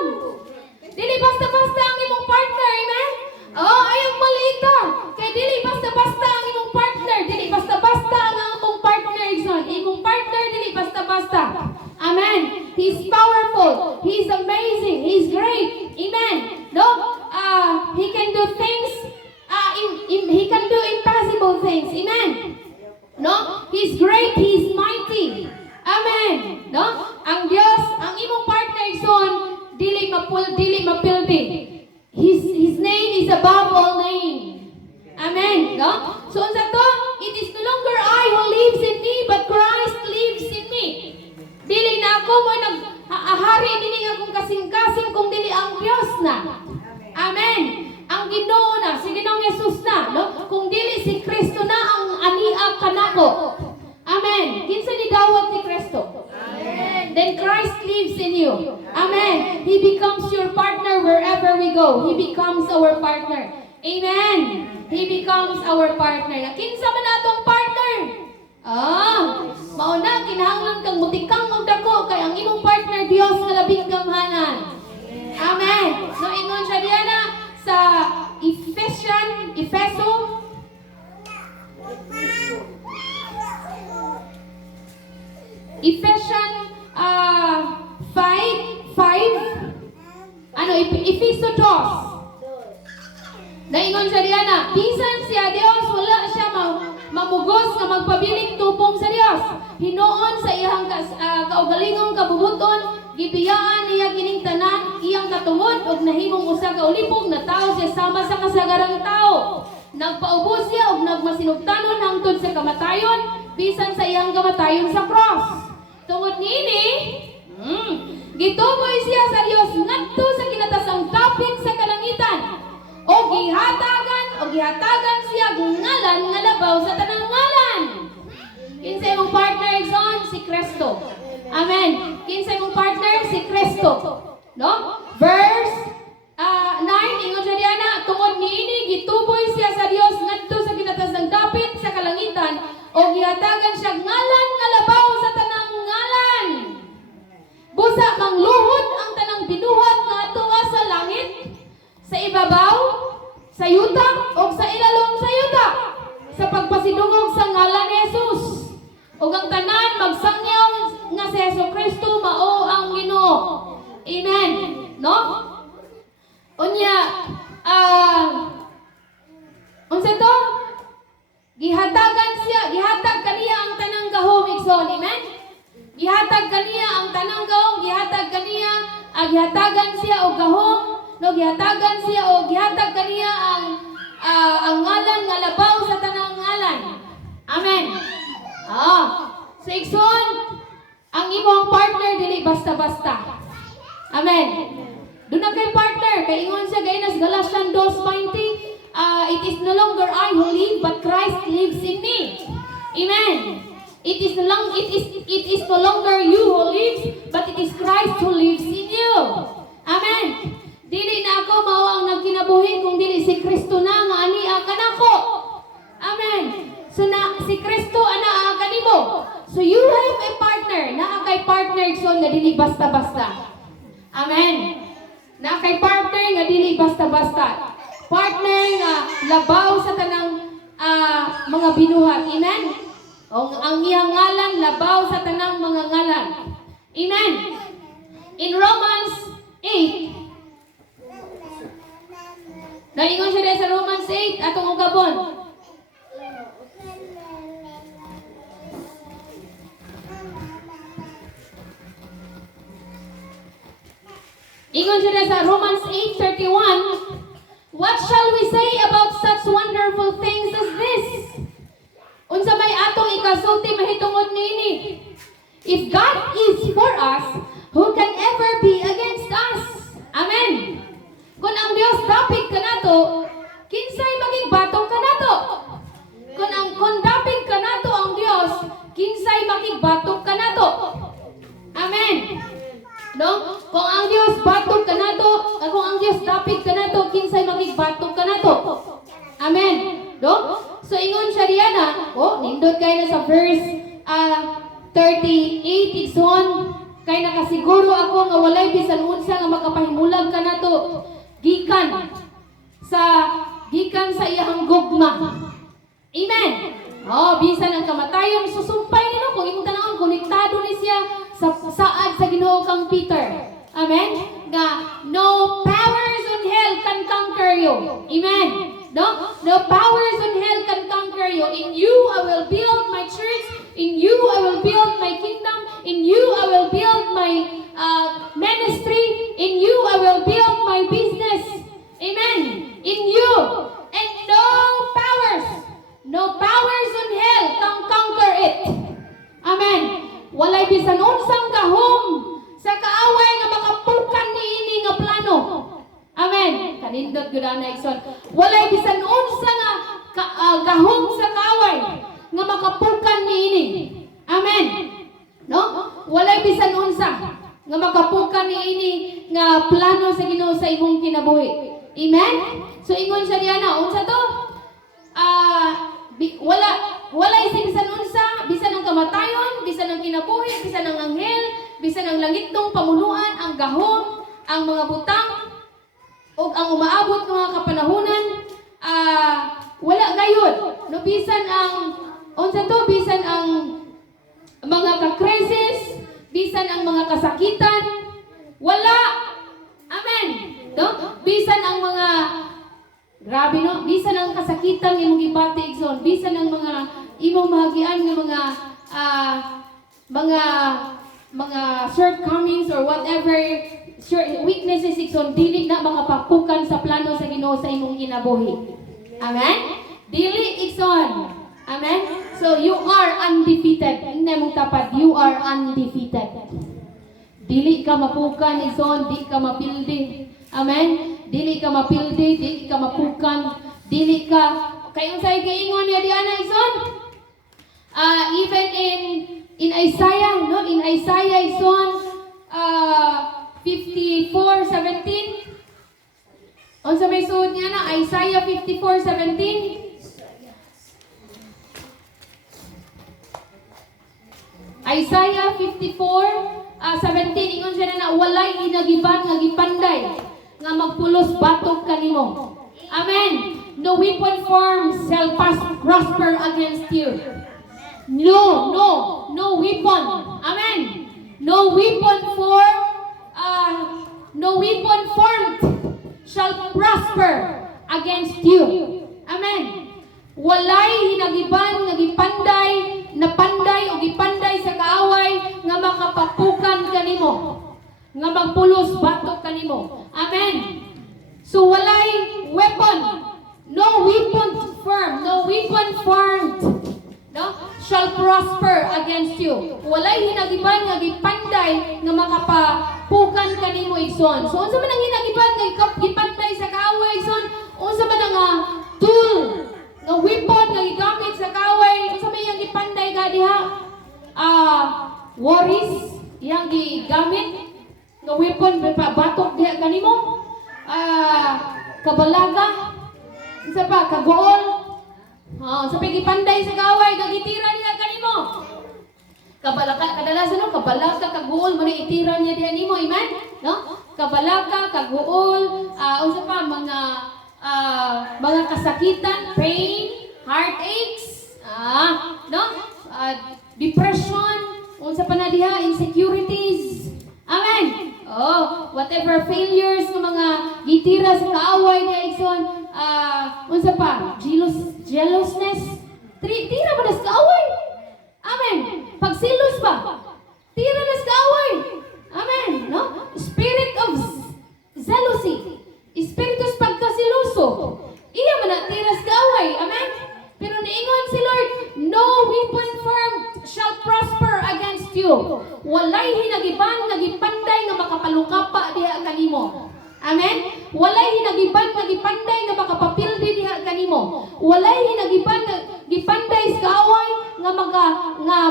Dili basta-basta ang imong partner, amen? Oh, ayong malita. Kaya dili basta-basta ang imong partner. Dili basta-basta ang akong partner, igsoon. Imong partner, dili basta-basta. Amen. He's powerful. He's amazing. He's great. Amen. No? He can do things. He can do impossible things. Amen. No? He's great, He's mighty. Amen. No? Ang Dios, ang imong partner igsoon, dili mapildi. His name is above all name. Amen. No? So unsa to? It is no longer I who lives in me, but Christ lives in me. Dili na ako mo nag-ahari dili akong kasing-kasing kung dili ang Dios na. Amen. Ang Ginoo na, si Ginoong Jesus na, no? Kung dili si Kristo na ang aniak kanako. Amen. Kinsa ni dawat ni Kristo? Amen. Then Christ lives in you. Amen. He becomes your partner wherever we go. He becomes our partner. Amen. He becomes our partner. Kinsa man atong partner? Mauna kinahanglan kang mutikang og dako kay ang imong partner Dios nga labing gamhanan. Amen. So ingon siya diana sa Ephesians 5, Efeso 2. Naingon siya diyan na, bisan siya Dios, wala siya mamugos nga magpabiling tupong sa Dios. Hinoon sa iyang kaugalingong kabubuton, gibiyaan niya kining tanan, iyang katungod, og nahimong usa ka ulipog na tao siya sama sa kasagarang tao. Nagpaubos siya og nagmasinugtanon hangtod sa kamatayon, bisan sa iyang kamatayon sa cross. Tungod niini, gituboy siya sa Dios ngadto sa kinatasang dapit sa kalangitan. O gihatagan siya ngalan nga labaw sa tanang ngalan. Kinsay mong partner igsoon? Si Kristo. Amen. Kinsay mong partner? Si Kristo. No? Verse 9, ingon siya diyan na, tungod niini gituboy siya sa Dios ngadto sa kinatasang dapit sa kalangitan, o gihatagan siya ngalan nga labaw sa tanang ngalan. Busa mangluhod ang tanang binuhat nga atuwa sa langit, sa ibabaw, sa yuta, o sa ilalom sa yuta, sa pagpasidungog sa ngalan ni Jesus. O ang tanan magsangyaw nga nga si Jesucristo mao ang Ginoo. Amen. No? Unya, unsa to? Gihatag kaniya ang tanang gahom, igsoon. Amen? Gihatag kaniya ang tanang gahom, gihatagan siya og gahom, no, gihatagan siya og gihatag kaniya ang ngalan nga labaw sa tanang ngalan. Amen. So igsoon, ang imong partner dili basta-basta. Amen. Doon na kay partner, kay ingon siya gay nas Galatians 2:20, it is no longer I who live, but Christ lives in me. Amen. It is no longer you who lives, but it is Christ who lives in you. Amen. Dili na ako mao ang nagkinabuhi kung dili si Kristo na nga ani kanako. Amen. So si Kristo ana kanimo. So you have a partner, naa kay partner igsoon nga dili basta-basta. Amen. Na kay partner nga dili basta-basta. Partner nga labaw sa tanang mga binuhat. Amen. Ang iyang ngalan labaw sa tanang mga ngalan. Amen. In Romans 8, naingon siya sa Romans 8 atong ugabon. Ingon siya sa Romans 8:31, what shall we say about such wonderful things as this? Unsa may atong ikasulti mahitungod niini? If God is for us, who can ever be against us? Amen. Kung ang Dios dapig kanato, kinsay maging batong kanato? Kung dapig kanato ang Dios, kinsay makigbatok kanato? Amen. No? Kung ang Dios batok kanato, kung ang Dios dapig kanato, kinsay magigbatok kanato? Amen. No? So ingon siya diyan nindot kay na sa verse 38 igsoon, kay nakasiguro ako nga walay bisan unsa nga makapahimulag kanato gikan sa iyang gugma. Amen. Bisan ang kamatayon susumpay nino kung imong tanawon konektado ni siya sa saad sa Ginoo kang Peter. Amen. Nga no powers in hell can conquer you. Amen. No powers in hell can conquer you. In you I will build my church. In you I will build my kingdom. In you I will build my ministry. In you I will build my business. Amen. In you. And no powers in hell can conquer it. Amen. Walay bisan unsang gahom sa kaaway nga makapukan niini nga plano. Amen. Kanindot gyud ana igsoon. Walay bisan unsa nga gahom sa kaaway nga makapukan niini. Amen. No? Walay bisan unsa nga makapukan niini nga plano sa Ginoo sa imong kinabuhi. Amen. So ingon siya diana unsa to? Walay bisan unsa, bisan ang kamatayon, bisan ang kinabuhi, bisan ang anghel, bisan ang langitong pamuluan, ang gahom, ang mga butang, o ang umaabot ng mga kapanahunan, wala gayon. No, bisan ang unsa to, bisan ang mga ka-crisis, bisan ang mga kasakitan, wala. Amen. No? Bisan ang mga grabe no, bisan ang kasakitan imong gibati igsoon, bisan ang mga imong mahagian nga mga shortcomings or whatever weaknesses igsoon, dili na makapapukan sa plano sa Ginoo sa imong kinabuhi. Amen. Dili igsoon. Amen. So you are undefeated. Hindi mong tapat, you are undefeated. Dili ka mapukan igsoon, di ka mapildi. Amen. Dili ka mapildi, dili ka mapukan, dili ka kayo sa giingon niya di ana igsoon. Even in Isaiah, no, in Isaiah igsoon 54:17. Unsa may suod niya na Isaiah 54:17? Isaiah 54:17 ingon siya na walay inagiban nga gipanday nga magpulos batok kanimo. Amen. No weapon formed shall prosper against you. No weapon. Amen. No weapon formed shall prosper against you. Amen. Walay hinagiban nga gipanday na panday o gipanday sa kaaway nga makapapukan kanimo, nga magpulos batok kanimo. Amen. So walay weapon, no weapon formed, no, shall prosper against you. Walay hinagiban nga gipanday nga makapapukan kanimo igsoon. So unsa man ang hinagiban nga gipanday sa kaaway igsoon? Unsa man ang tool, nga weapon nga gigamit sa kaaway? Unsa man yang gipanday ka diha? Worries yang gigamit nga weapon batok diha kanimo. Kabalaga, isa pa, kagool, sa pagipanday sa kaway, kagitira niya kanimo. Kadalasan kabalaga, kagool, muna itira niya diyan nimo, amen? No? Kabalaga, kagool, isa pa, mga kasakitan, pain, heartaches, no? Depression, unsa pa na diha, insecurities, amen? Whatever failures ng mga gitira sa kaaway niya igsoon, unsa pa? Jealousness. Tira ba na sa kaaway? Amen. Pagsilos ba? Tira na sa kaaway. Amen. No? Spirit of jealousy. Spiritus pagkasiluso. Iya man na tira sa kaaway. Amen. Pero niingon si Lord, no weapon formed shall prosper against you. Walay hinagiban nga gipanday nga makapalukapa diha kanimo. Amen. Walay hinagiban nga gipanday nga makapapildi diha kanimo. Walay hinagiban nga gipanday sa kaaway nga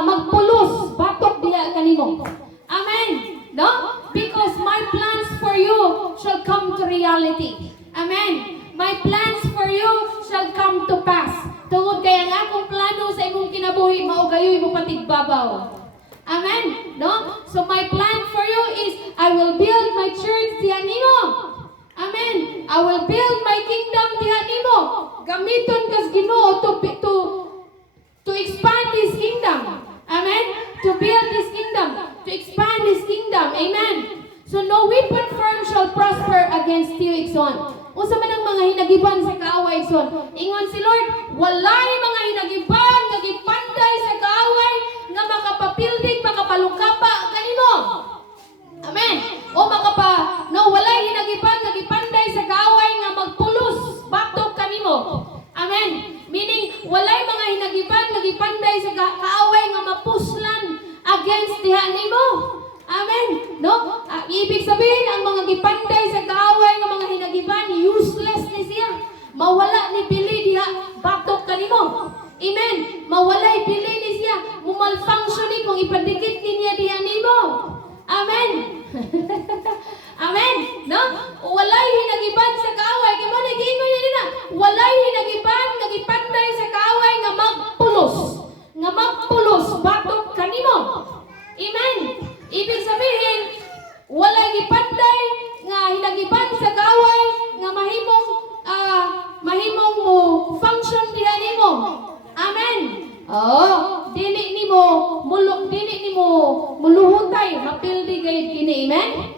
magpulos batok diha kanimo. Amen. No? Because my plans for you shall come to reality. Amen. My plans for you shall come to pass. Tungod kay ang akong plano sa imong kinabuhi mao gayoy mo patigbabaw. Amen. No? So my plan for you is I will build my church diha nimo. Amen. I will build my kingdom diha nimo. Gamiton kas Ginoo to expand His kingdom. Amen. To build His kingdom, to expand His kingdom. Amen. So no weapon formed shall prosper against you, igsoon. Unsa man ang mga hinagiban sa kaaway igsoon? Ingon si Lord, walay mga hinagiban nga gipanday sa kaaway nga makapapildig, makapalukapa kanimo. Amen. O walay hinagiban nga gipanday sa kaaway nga magpulos batok kanimo. Amen. Meaning walay mga hinagiban nga gipanday sa kaaway nga mapuslan against diha nimo. Amen. No? Ibig sabihin ang mga gipanday sa kaaway nga mga hinagiban useless ni siya. Mawala ni bili diha batok kanimo. Amen. Mawalay bili ni siya. Malfunction ni kung ipadikit niya diha nimo. Amen. Amen. No? Walay hinagiban sa kaaway kay mo nagiingon niya nila. Walay hinagiban nga gipanday sa kaaway nga magpulos batok kanimo. Amen. Ibig sabihin, walay gipanday nga hinagiban sa kaaway nga mahimong mo function diha nimo. Amen. Dili nimo muluhutay mapildi gayud kini. Amen.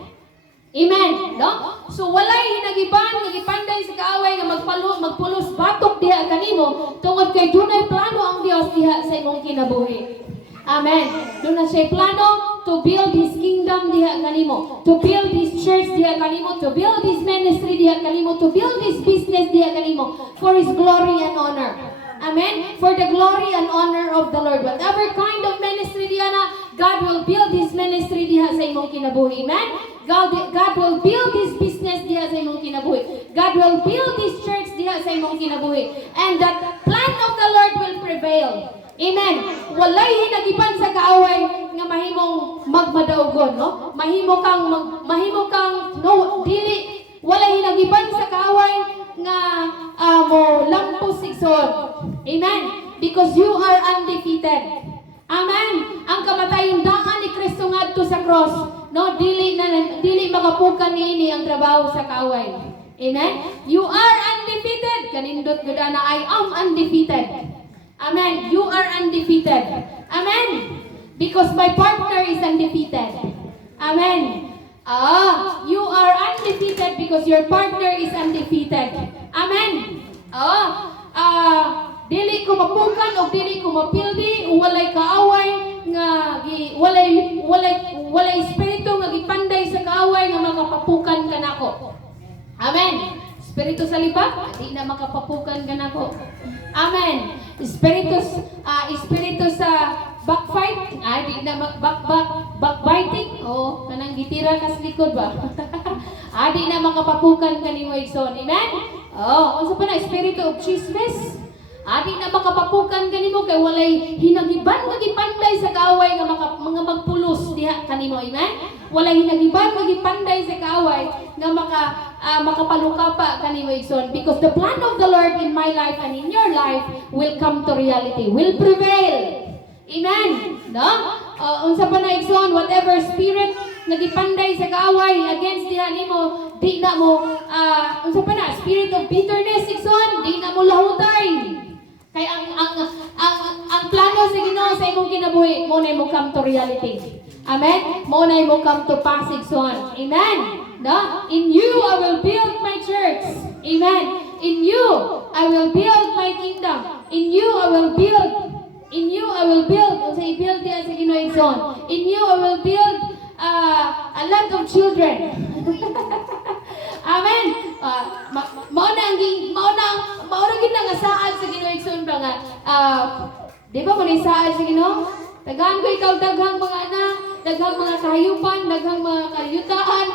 Amen. No? So walay hinagiban nga gipanday sa kaaway nga magpulos batok diha kanimo tungod kay dunay plano ang Dios diha sa imong kinabuhi. Amen. Doon na siya plano to build His kingdom diha kanimo, to build His church diha kanimo, to build His ministry diha kanimo, to build His business diha kanimo for His glory and honor. Amen. For the glory and honor of the Lord. Whatever kind of ministry diha na, God will build His ministry diha sa imong kinabuhi. Amen. God will build His business diha sa imong kinabuhi. God will build His church diha sa imong kinabuhi. And the plan of the Lord will prevail. Amen. Walay hinagiban sa kaaway nga mahimong magmadaugon, no? Mahimo kang dili walay hinagiban sa kaaway nga mo lampos sigson. Amen. Because you are undefeated. Amen. Ang kamatayon daan ni Kristo ngadto sa cross, no, dili magapukan niini ang trabaho sa kaaway. Amen. You are undefeated. Kanindot gud na I am undefeated. Amen. You are undefeated. Amen. Because my partner is undefeated. Amen. You are undefeated because your partner is undefeated. Amen. Dili ko mapukan o dili ko mapildi, walay kaaway nga walay espiritu nga gipanday sa kaaway nga makapapukan kanako. Amen. Espiritu sa libak, di na makapapukan kanako. Amen. Espiritu sa backfight, di na backbiting, kanang gitira kas likod ba? Di na makapapukan kanimo igsoon. Amen. Unsa pa na espiritu of chismis? Di na makapapukan kanimo kay walay hinagiban nga gipanday sa kaaway nga mga magpulos diha kanimo. Amen. Walay hinagiban nga gipanday sa kaaway nga makapalukapa kanimo igsoon, because the plan of the Lord in my life and in your life will come to reality, will prevail. Amen. No? Unsa pa na igsoon, whatever spirit nga gipanday sa kaaway against diha nimo, di na mo unsa pa na spirit of bitterness igsoon, di na mo lahutay. Kay ang plano sa Ginoo sa imong kinabuhi mo na mo come to reality. Amen. Mo na mo come to pass igsoon. Amen. No? In you I will build my church. Amen. In you I will build my kingdom. In you I will build. Unsa i-build diya sa Ginoo igsoon. In you I will build a lot of children. Amen. Mao na gid nga saad sa Ginoo igsoon ba nga di ba mo ni saad sa Ginoo? Daghan ko ikaw daghang mga anak, daghang mga kahayupan, daghang mga kayutaan.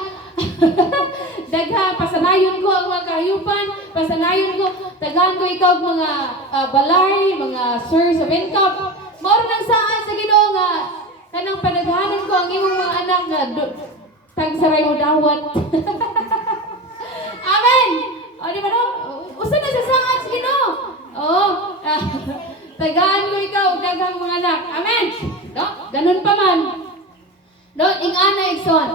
Daghang pasanayon ko ang mga kahayupan, pasanayon ko daghan ko ikaw mga balay, mga source of income. Mao nang saad sa Ginoo nga kanang panaghanan ko ang imong mga anak nga tagsaray mo dawat. Amen. Di ba no? Usa na sa saad sa Ginoo. Tagaan ko ikaw, daghang mga anak. Amen. No? Ganun pa man. No, ingana igsoon.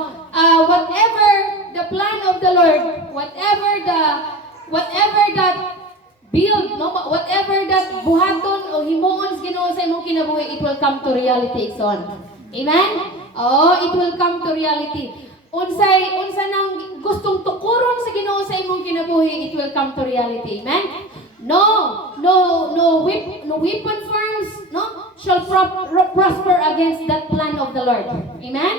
Whatever the plan of the Lord, whatever that build, no, whatever that buhaton o himuon sa Ginoo sa imong kinabuhi, it will come to reality igsoon. Amen. It will come to reality. Unsa nang gustong tukuron sa Ginoo sa imong kinabuhi, it will come to reality. Amen. No weapon forms, no, shall prosper against that plan of the Lord. Amen.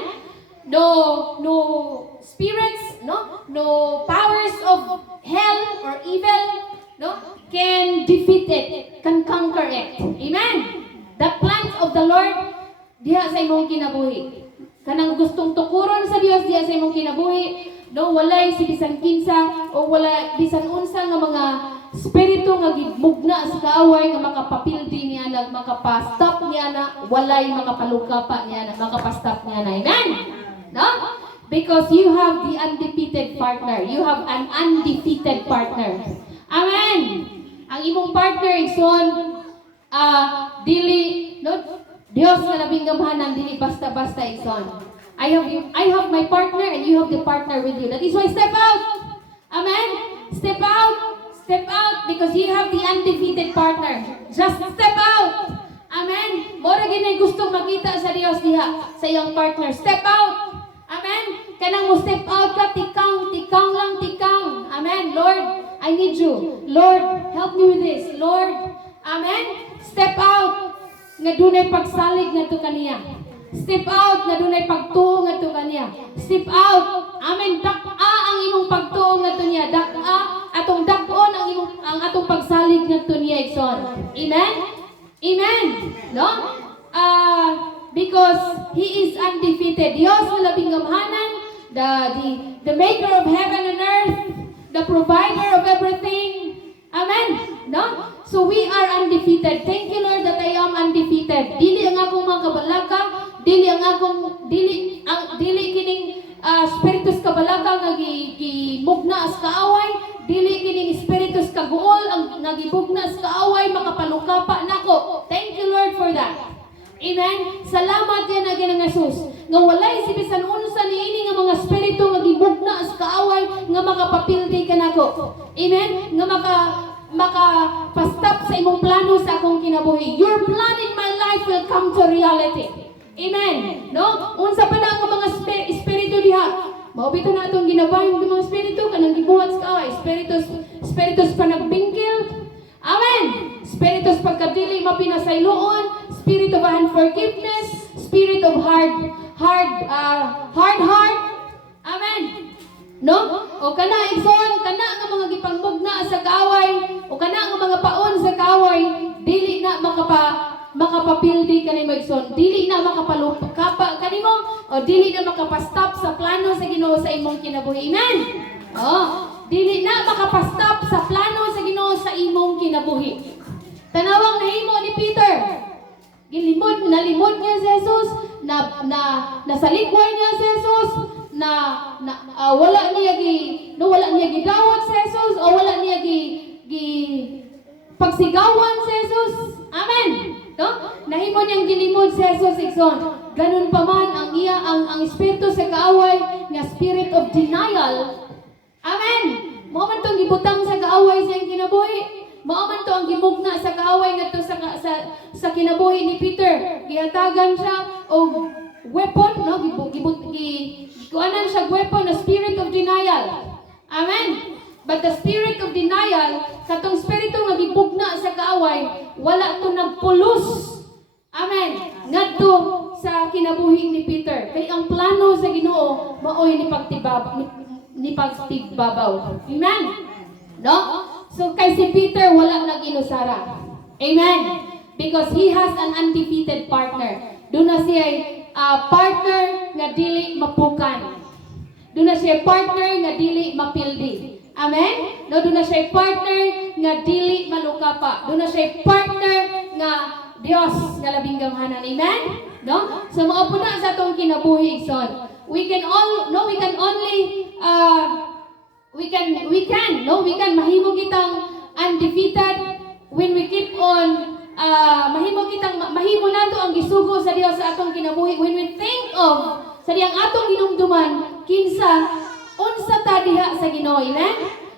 No spirits, no powers of hell or evil, no, can defeat it, can conquer it. Amen. The plans of the Lord diha sa imong kinabuhi. Kanang gustong tukuron sa Dios diha sa imong kinabuhi, no, walay si bisan kinsa o wala bisan unsa nga mga espiritu nga gimugna sa kaaway nga makapapildi niya na, makapastop niya na, walay makapalukapa niya na, makapastop niya na. Amen? No? Because you have the undefeated partner. You have an undefeated partner. Amen? Ang imong partner igsoon dili, no? Dios nga labing gamhanan, dili basta-basta igsoon. I have my partner and you have the partner with you. That is why step out. Amen? Step out. Step out because you have the undefeated partner. Just step out. Amen. Mora ginay gusto makita sa Dios diha sa iyong partner. Step out. Amen. Kanang mo step out ka, tikang lang. Amen. Lord, I need you. Lord, help me with this. Lord, amen. Step out. Nga dunay pagsalig ngadto kaniya. Step out nga dunay pagtuo ngadto kaniya. Step out. Amen. Dak-a ang imong pagtuo ngadto niya. Dak-a atong dakon ang atong pagsalig ngadto niya igsoon. Amen. Amen. No? Because he is undefeated. Dios nga labing gamhanan, the maker of heaven and earth, the provider of everything. Amen. No? So we are undefeated. Thank you, Lord, that I am undefeated. Dili ang akong mga kabalaka, dili kining spiritus kabalaka nga gimugna as kaaway, dili kining spiritus kaguol ang nagibugna as kaaway makapalukapa nako. Thank you, Lord, for that. Amen. Salamat yan na ginang Jesus. Nga walay si bisan unsa niini nga mga spiritu nga gibugna as kaaway nga makapapildi kanako. Amen. Nga makapastop sa imong plano sa akong kinabuhi. Your plan in my life will come to reality. Amen. No? Unsa pa na ang mga espiritu diha? Maubito na itong ginabahin ng mga espiritu, kanang gibuhat sa kaway. Espiritus pa nagbingkil. Amen. Spiritus pagkadili mapinasayloon, spirit of unforgiveness, spirit of hard heart. Amen. No? O kana igsoon, kana nga mga gipangbugna sa kaaway, o kana nga mga paon sa kaaway, dili na makapapildi kanimo igsoon. Dili na makapalukapa kanimo, o dili na makapastop sa plano sa Ginoo sa imong kinabuhi. Amen. Dili na makapastop sa plano sa Ginoo sa imong kinabuhi. Tanawang nahimo ni Peter. Nalimod niya si Jesus, nasaligway niya si Jesus, wala niya gidawat si Jesus, o wala niya pagsigawan si Jesus. Amen. No? Nahimo niyang gilimod si Jesus igsoon. Ganun pa man ang espiritu sa kaaway nga spirit of denial. Amen. Mao man tong gibutang sa kaaway sa kinabuhi. Mao man to ang gimugna sa kaaway ngadto sa kinabuhi ni Peter. Gihatagan siya og weapon, no? Gikuanan siya weapon, a spirit of denial. Amen. But the spirit of denial, katong spirito nga gibugna sa kaaway, wala to nagpulos. Amen. Ngadto sa kinabuhi ni Peter. Kay ang plano sa Ginoo maoy ni pagtigbabaw. Amen. No? So kay si Peter wala na ginusara. Amen. Because he has an undefeated partner. Doon na siya partner nga dili mapukan. Doon na siya partner nga dili mapildi. Amen? No, doon na siya partner nga dili malukapa. Doon na siya partner nga Dios nga labing gamhanan. Amen? No? So mao po na sa atong kinabuhi son. We can mahimo kitang undefeated when we keep on mahimo nato ang gisugo sa Dios sa atong kinabuhi when we think of sa diyang atong hinumduman kinsa unsa ta diha sa Ginoo. Amen?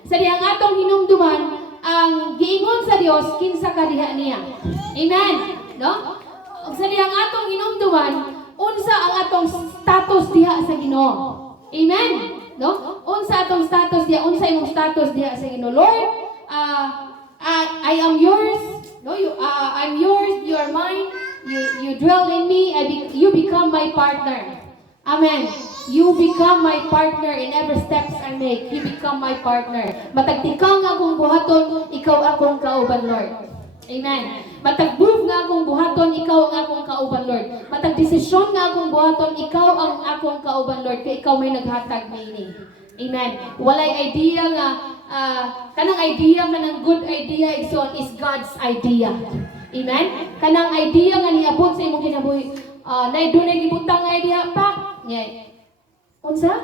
Sa diyang atong hinumduman ang giingon sa Dios kinsa ka diha niya. Amen? No? Sa diyang atong hinumduman unsa ang atong status diha sa Ginoo. Amen? No? Unsa atong status diha, unsa imong status diha sa Ginoo. Lord, I am yours. No, I'm yours, you are mine. You dwell in me, you become my partner. Amen. You become my partner in every steps I make. You become my partner. Matag ikaw nga akong buhaton, ikaw akong kauban, Lord. Amen. Matag move nga akong buhaton, ikaw ang akong kauban, Lord. Matag desisyon nga akong buhaton, ikaw ang akong kauban, Lord. Kaya ikaw may naghatag meaning. Amen. Walay idea nga, kanang good idea is God's idea. Amen. Kanang idea nga niabot sa imong kinabuhi. Nay dunay gibutang nga idea pak. Unsa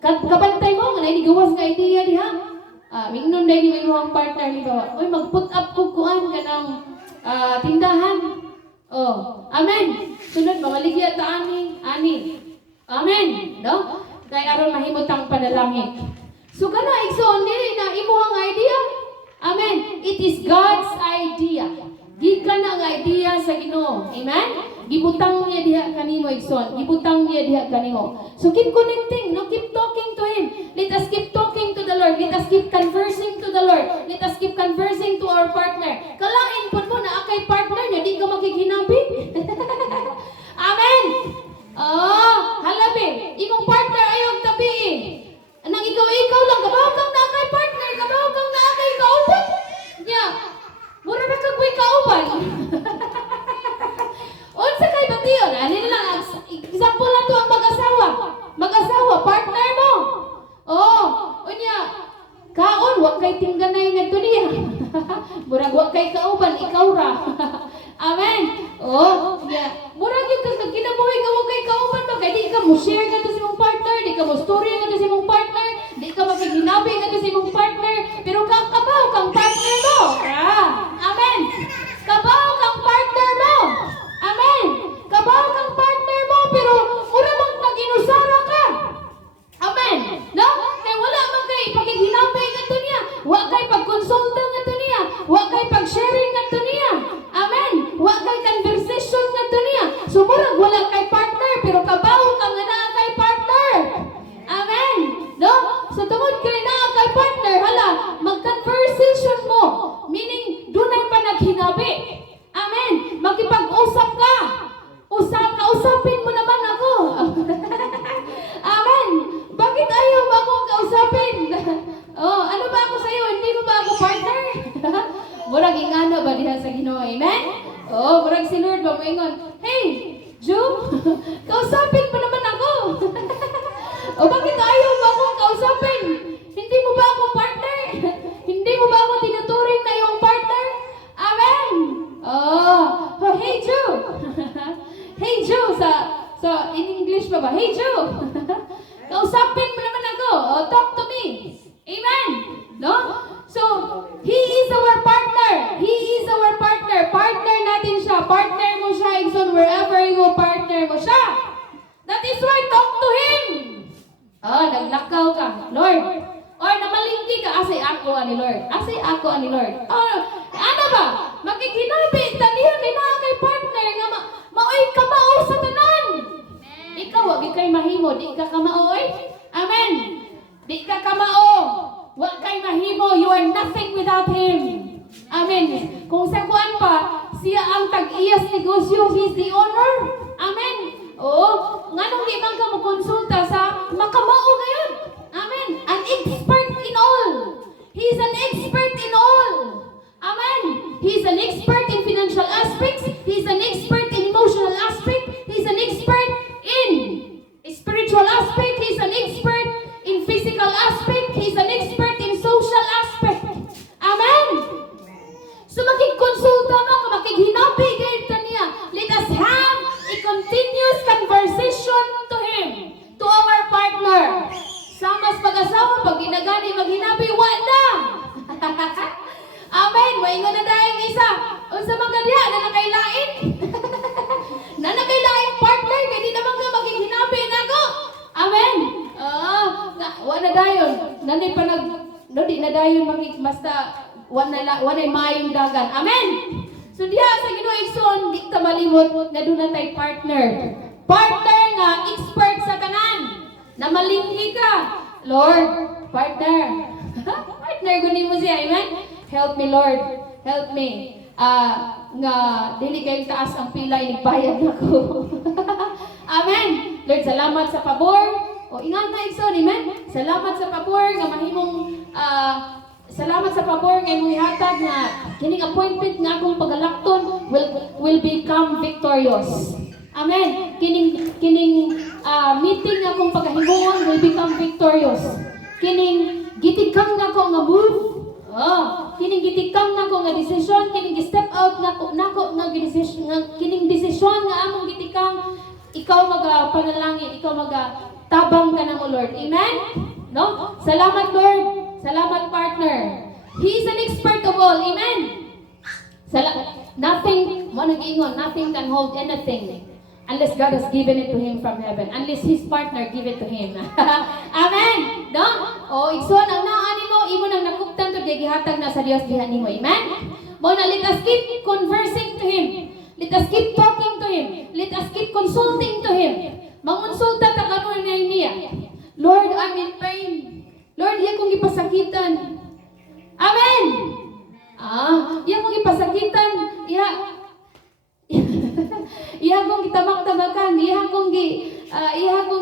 kabantay mo nga nay gawas nga idea diha. Mingnon dai ni imong partner ni bawa. Oy mag-put up og kuan kanang tindahan. Oh, amen. Sunod mga ligya ta ani. Amen. No? Kay aron mahimot ang panalangin. So kana igsoon dili na imong idea. Amen. It is God's idea. Gikan ang idea sa Ginoo. Amen. Gibutang niya diha kanimo igsoon. Gibutang niya diha kanimo. So keep connecting, no? Keep talking to Him. Let us keep talking to the Lord. Let us keep conversing to the Lord. Let us keep conversing to our partner. Kalain pud mo na akay partner niya di ka makighinabi. Amen. Halabi. Imong partner ayog tabi. Nang ikaw lang kabaw kang na akay partner, kabaw kang na akay kauban. Nya. Mura na kag way kauban. Unsa kay bation? Ani na lang example na to ang mag-asawa. Mag-asawa partner mo. Unya. Kaon wa kay tingganay ngadto niya. Murag wa kay kauban ikaw ra. Amen. Murag yung kinabuhi ka mo kay kauban ba kay di ka mo share ka to sa imong partner, di ka mo story ka to sa imong partner, di ka makighinabi ka to sa imong partner, pero kabaw kang partner mo. Amen. Kabaw kang partner mo. Amen. Kabaw kang partner mo pero mura mang naginusara ka. Amen. No? Kay wala man kay pakighinabi ngadto niya, wa kay pagkonsulta ngadto niya, wa kay pag-sharing ngadto niya. Amen. Wa kay conversation ngadto niya. Murag ingana ba diha sa Ginoo? Amen? Oh, murag si Lord ba moingon, "Hey, Joe, kausapin mo naman ako." O bakit ayaw mo akong kausapin? Hindi mo ba ako partner? Hindi mo ba ako tinuturing na iyong partner? Amen! Oh, hey Joe! Hey Joe, in English pa ba? Hey Joe! Kausapin mo naman ako. Oh, talk to me. Amen! No? So, He is our partner. He is our partner. Partner natin siya. Partner mo siya, Igsoon, wherever you go, partner mo siya. That is why, talk to Him. Naglakaw ka, Lord. Or namalingki ka, asay ako ani Lord. Asay ako ani Lord. Ano ba? Makikinabi, taniya kay na kay partner nga maoy ka mao sa tanan. Ikaw, wag kay mahimo, di ka kamaoy. Amen. Di ka kamao. Wag kay mahimo, you are nothing without Him. Amen. Kung sa kuan pa, siya ang tag-iyas negosyo, He's the owner. Amen. Oo, nganong di man ka mo konsulta sa makamao ngayon. Amen. An expert in all. He's an expert in all. Amen. He's an expert in financial aspects. He's an expert in emotional aspect. He's an expert in spiritual aspect. He's an expert in physical aspect. He's an expert in social aspect. Amen. So makikkonsulta mo ka, makighinabi gayud kaniya. Let us have a continuous conversation to Him, to our partner. Samas pag-asawa, pag ginagani, maghinabi, wala. Amen. Maingon na dahil isa. Unsa man ganyan, na nakailain. Na nakailain partner, kaya di naman ka maghihinabi na ako. Amen. Wala dayon. Nanay pa di na dayon basta wala mayong dagan. Amen. So diha sa Ginoo Igsoon, di ka malimot nga doon tay partner. Partner nga expert sa tanan. Na malinghi ka. Lord, partner. Partner guni mo siya. Amen. Help me, Lord. Help me. Nga dili kay taas ang pilay ni bayad nako. Amen. Lord, salamat sa pabor. O ingat na Igsoon, amen. Salamat sa pabor nga mahimong salamat sa pabor nga imong ihatag na kining appointment nga akong pagalakton will become victorious. Amen. Kining meeting nga akong pagahimuon will become victorious. Kining gitikang nga ko nga move. Kining gitikang nga ko nga decision, kining step out nga nako nga decision, kining decision nga among gitikang, ikaw magapanalangin, ikaw magatabang ka namo Lord. Amen. No? Salamat Lord. Salamat partner. He is an expert of all. Amen. Nothing can hold anything unless God has given it to him from heaven. Unless his partner give it to him. Amen. No? Igsoon ang naani mo, imo nang nakuptan to gihatag na sa Dios diha nimo. Amen. Mo na let us keep conversing to him. Let us keep talking to him. Let us keep consulting to him. Mangonsulta ta kanon niya. Lord, I'm in pain. Lord, iya kong ipasakitan. Amen. Iya kong ipasakitan. Iya kong gitamak-tamakan. Iya kong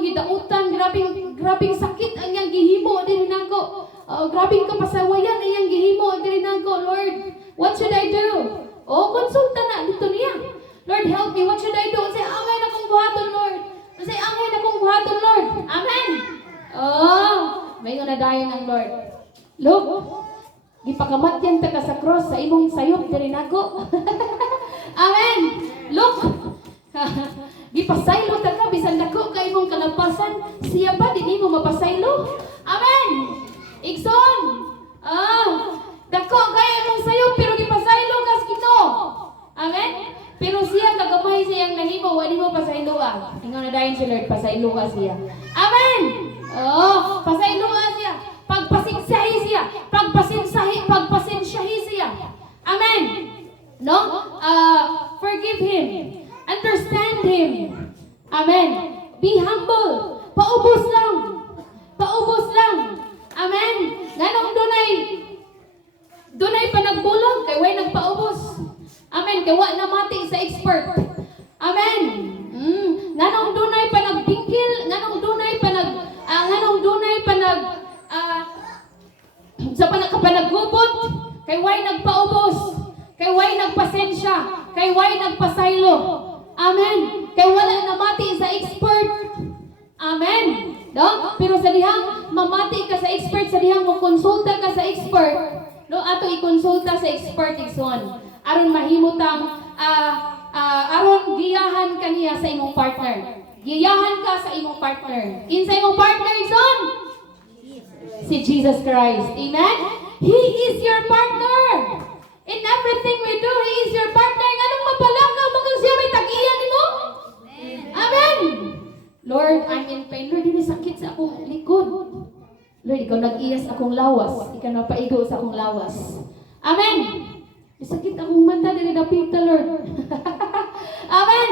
gidautan. Grabing sakit ang iyang gihimo din nako. Grabing kapasawayan ang iyang gihimo din nako. Lord, what should I do? Konsulta na dito niya. Lord, help me. What should I do? Say, angay na kong buhaton, Lord. Say, angay na kong buhaton, Lord. Amen. May nga nadayon ang Lord. Look, gipakamatyan ta ka sa cross sa imong sayop diri nako. Amen. Look. Gipasaylo ta ka bisan dako ka imong kalampasan, siya ba di nimo mapasaylo? Amen. Igsoon. Dako kay imong sayop pero gipasaylo ka sa Ginoo. Amen. Pero siya kagamay siyang nahimo, wa nimo pasayloa. Ingon na dayon si Lord, pasayloa siya. Amen. Pasayloa siya. Pagpasigsahi siya. Pagpasensyahi siya. Amen. No? Forgive him. Understand him. Amen. Be humble. Paubos lang. Paubos lang. Amen. Ganong dunay panagbulog kay way nagpaubos. Amen. Kay wa na mati sa expert. Amen. Nganong dunay panagbingkil, nganong dunay sa panagkapanagubot kay way nagpaubos. Kay way nagpasensya, kay way nagpasaylo. Amen. Kay wala namati sa expert. Amen. No? Pero sa dihang mamati ka sa expert, sa dihang mo konsulta ka sa expert, no, ato ikonsulta sa expert igsoon. Aron mahimutang aron giyahan kaniya sa imong partner. Giyahan ka sa imong partner. Sa imong partner igsoon? Si Jesus Christ. Amen? He is your partner. In everything we do, He is your partner. Anong mapalakaw mo kung siya may tag-iyan mo? Amen. Lord, I'm in pain. Lord, hindi sakit sa akong likod. Lord, ikaw nag-iyas akong lawas. Ikaw napaigo sa akong lawas. Amen. Sakit akong mata, dili napita, Lord. Amen.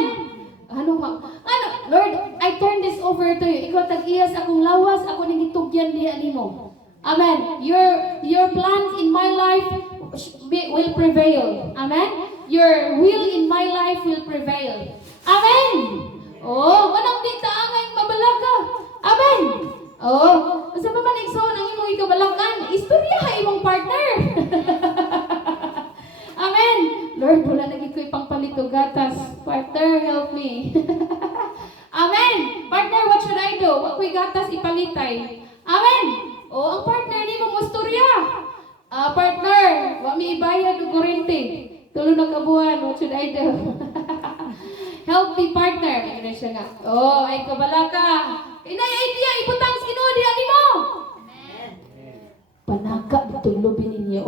Lord, I turn this over to you. Ikaw tag-iyas akong lawas, ako nang itugyan diha nimo. Amen. Your plans in my life will prevail. Amen. Your will in my life will prevail. Amen. Oh, manang di taangay mabalaka. Amen. Oh, sa man igsoon ang imong ikabalakan, istorya ha imong partner. Amen. Lord, wala lagi ko'y pangpalito gatas. Partner, help me. Amen. Partner, what should I do? Wa ko'y gatas ipalitay. Amen. Oh, ang partner ni mo mustorya. Partner, wa mi ibayad og kurente. Tulo na kabuhan, what should I do? Help me, partner. Ano siya nga? Oh, ay kabalaka. Inay idea, ibutang sa Ginoo diha nimo. Amen. Panaka bitong lobi ninyo.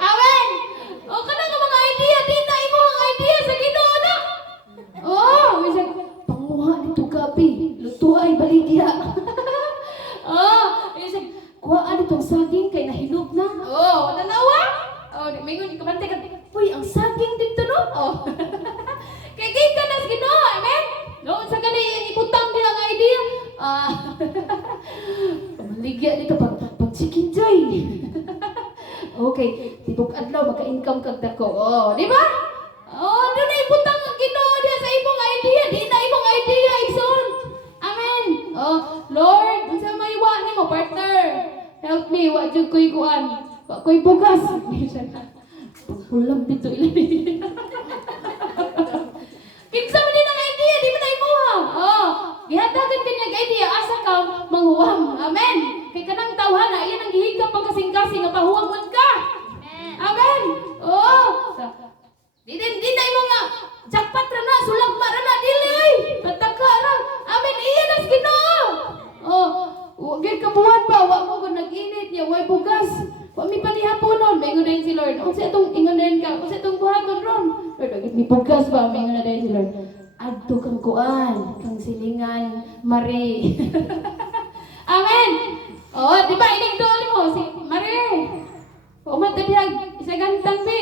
Amen. O kana nga mga idea, di na imo ang idea sa Ginoo na. Oh, bisa panguha dito gabi. Luto ay baligya. Oh, bisa kuhaan itong saging kay nahinog na. Oh, nanawa? Oh, mingon kabantay ka. Uy, ang saging dito no? Oh. Kay kita na sa Ginoo, amen. No, sa kanay ibutang din ang idea. Maligya dito pag chicken joy. Okay, tibok adlaw maka-income kag dako. Oh, di ba? Oh, doon na ibutang ang Ginoo diha sa imong idea, di na imong idea igsoon. Amen. Oh, Lord, unsa may wa nimo partner? Help me, wa jud ko'y kuan. Wa ko'y bugas. Ulam dito ilay. Kinsa man din ang idea, di man na imuha. Oh, gihatagan kanya idea asa ka manghuwam. Amen. Kay kanang tawhana, iyan ang gihigap pagkasing-kasing nga pahuwag ka. Amen. Oh. Di na imo nga jackpot ra na, sulagma ra na dili oy. Pataka ra. Amen. Iyan as Ginoo. Oh, wa gyud kabuhan pa, wa mo gud nag-init niya, way bugas. Wa mi panihaponon, maingon na si Lord. Unsa itong ingon ka? Unsa itong buhaton ron? Lord, agit mi bugas ba? Maingon na si Lord. Adto kang kuan, kang silingan, Mari. Amen. Oh, di ba inigdol mo si Mari? O matadiyag, isa gantan be.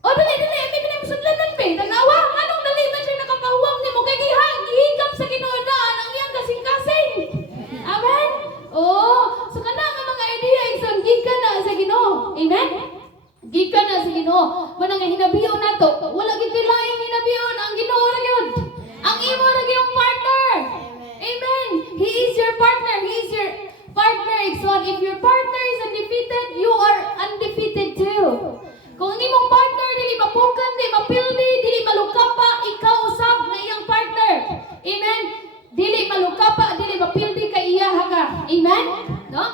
O dali, may pinagusudlanan be. Tanawa, anong dali ba siya nakapahuwang ni mo? Kaya gihigap sa Ginoo na ang iyang kasing-kasing. Amen. Oh, so kana nga mga idea igsoon gikan na sa Ginoo. Amen. Gikan na sa Ginoo. Manang hinabiyo nato, wala gid kay laing hinabiyon ang Ginoo ra gyud. Ang imo ra gyud partner. Amen. He is your partner. He is your partner igsoon. If your partner is undefeated, you are undefeated too. Kung ang imong partner dili mapukan, dili mapildi, dili malukapa, ikaw usab na iyang partner. Amen. Dili malukapa, dili mapildi kay iya ka. Amen. No?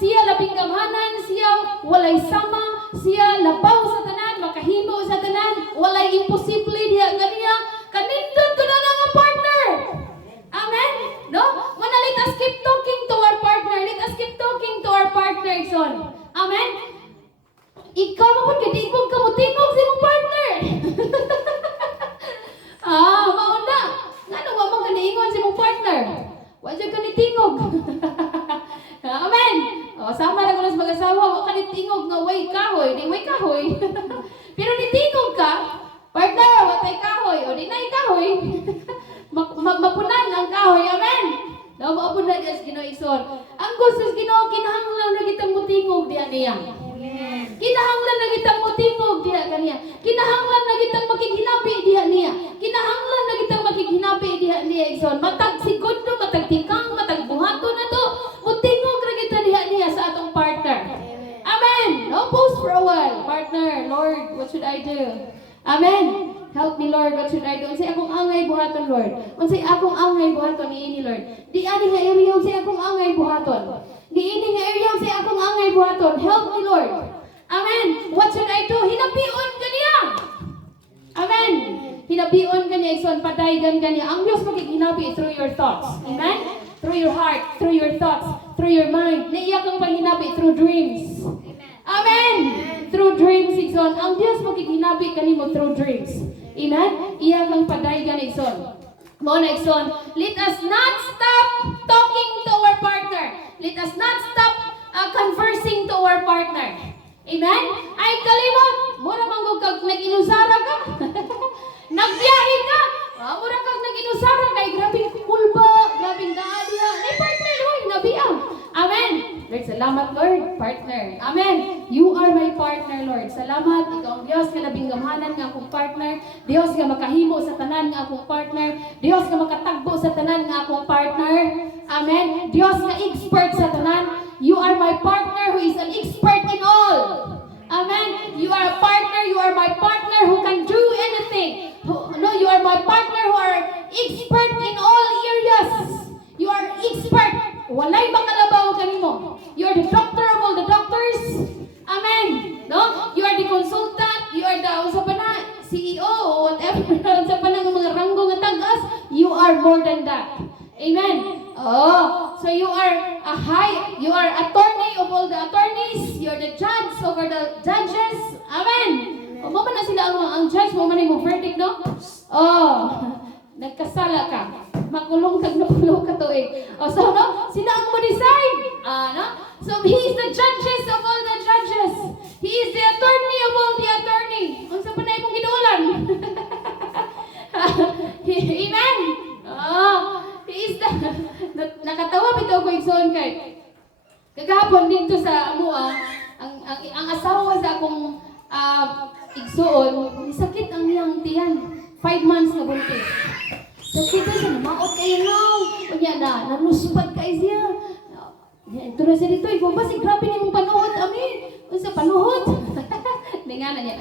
Siya labing gamhanan, siya walay sama, siya labaw sa tanan, makahimo sa tanan, walay imposible diha ganiya. Kanindot ko na nga partner. Amen. No? When let us keep talking to our partner. Let us keep talking to our partner, son. Amen. Ikaw mo kung tingog ka mo, tingog sa imong partner. Mauna. Ano ba mo kaniingon sa imong partner? Wa jud ka ni tingog. Amen. O, sama na ko sa mag-asawa, wa ka ni tingog nga way kahoy, di way kahoy. Pero ni tingog ka, partner, wa tay kahoy, o di nay kahoy. Mapunan ang kahoy, amen. No, maapunan sa Ginoo igsoon. Ang gusto sa Ginoo kinahanglan na kitang mutingog diha niya. Kinahanglan na kitang mutingog diha kaniya. Kinahanglan na kitang makighinabi diha niya. Kinahanglan na kitang makighinabi diha niya igsoon. Matag segundo, matag tikang, matag buhaton na to. Mutingog ra kita diha niya sa atong partner. Amen. I do? Amen. Help me, Lord. What should I do? Unsay akong angay buhaton, Lord. Unsay akong angay buhaton niini, Lord. Di ani nga area unsay akong angay buhaton. Niini nga area unsay akong angay buhaton. Help me, Lord. Amen. What should I do? Hinabion kaniya. Amen. Hinabion kaniya igsoon padaygan kaniya. Ang Dios makikinabi through your thoughts. Amen. Through your heart, through your thoughts, through your mind. Naiya kang panghinabi through dreams. Amen. Through dreams, igsoon. Ang Dios makikinabi kanimo through dreams. Amen? Iya kang padaygan, igsoon. Mo na, igsoon. Let us not stop talking to our partner. Let us not stop conversing to our partner. Amen? Ay, kalimot. Mura manggog kag nag-inusara ka. Nagbiyahe ka. Mura kag nag-inusara kay grabing kulba, grabing daadya. Ay, partner, Lord, nabiyang. Amen. Lord, salamat, Lord, partner. Amen. You are my partner, Lord. Salamat. Ikaw ang Diyos nga nabinggamhanan nga akong partner. Diyos nga makahimo sa tanan nga akong partner. Diyos nga makatagbo sa tanan nga akong partner. Amen. Diyos nga expert sa tanan. You are my partner who is an expert in all. Amen. You are a partner. You are my partner who can do anything. You are my partner who are expert in all areas. You are expert. Walay makalabaw kanimo. You are the doctor of all the doctors. Amen. No? You are the consultant. You are the usa pa na CEO or whatever. Usa pa na nga mga ranggo nga tagas. You are more than that. Amen. Oh, so you are you are attorney of all the attorneys. You are the judge over the judges. Amen. O mo man na sila ang judge mo man yung verdict, no? Oh, nagkasala ka. Makulong kag nakulong ka to eh. O so, no? Sila ang mo-decide. No? So, He is the judges of all the judges. He is the attorney of all the attorney. Kung sa panay mong ginuulan. Amen? He is the... Nakatawa bitaw ko igsoon kay. Kagahapon dito sa amua, ang asawa sa akong igsoon, sakit ang iyang tiyan. 5 months na buntis. Sakit na siya, namaot kayo now. Kanya na, nanusupad kayo siya. Ito na siya dito, ikaw ba si grabe niyo mong panuhot, ami? Sa panuhot? Hindi nga na niya.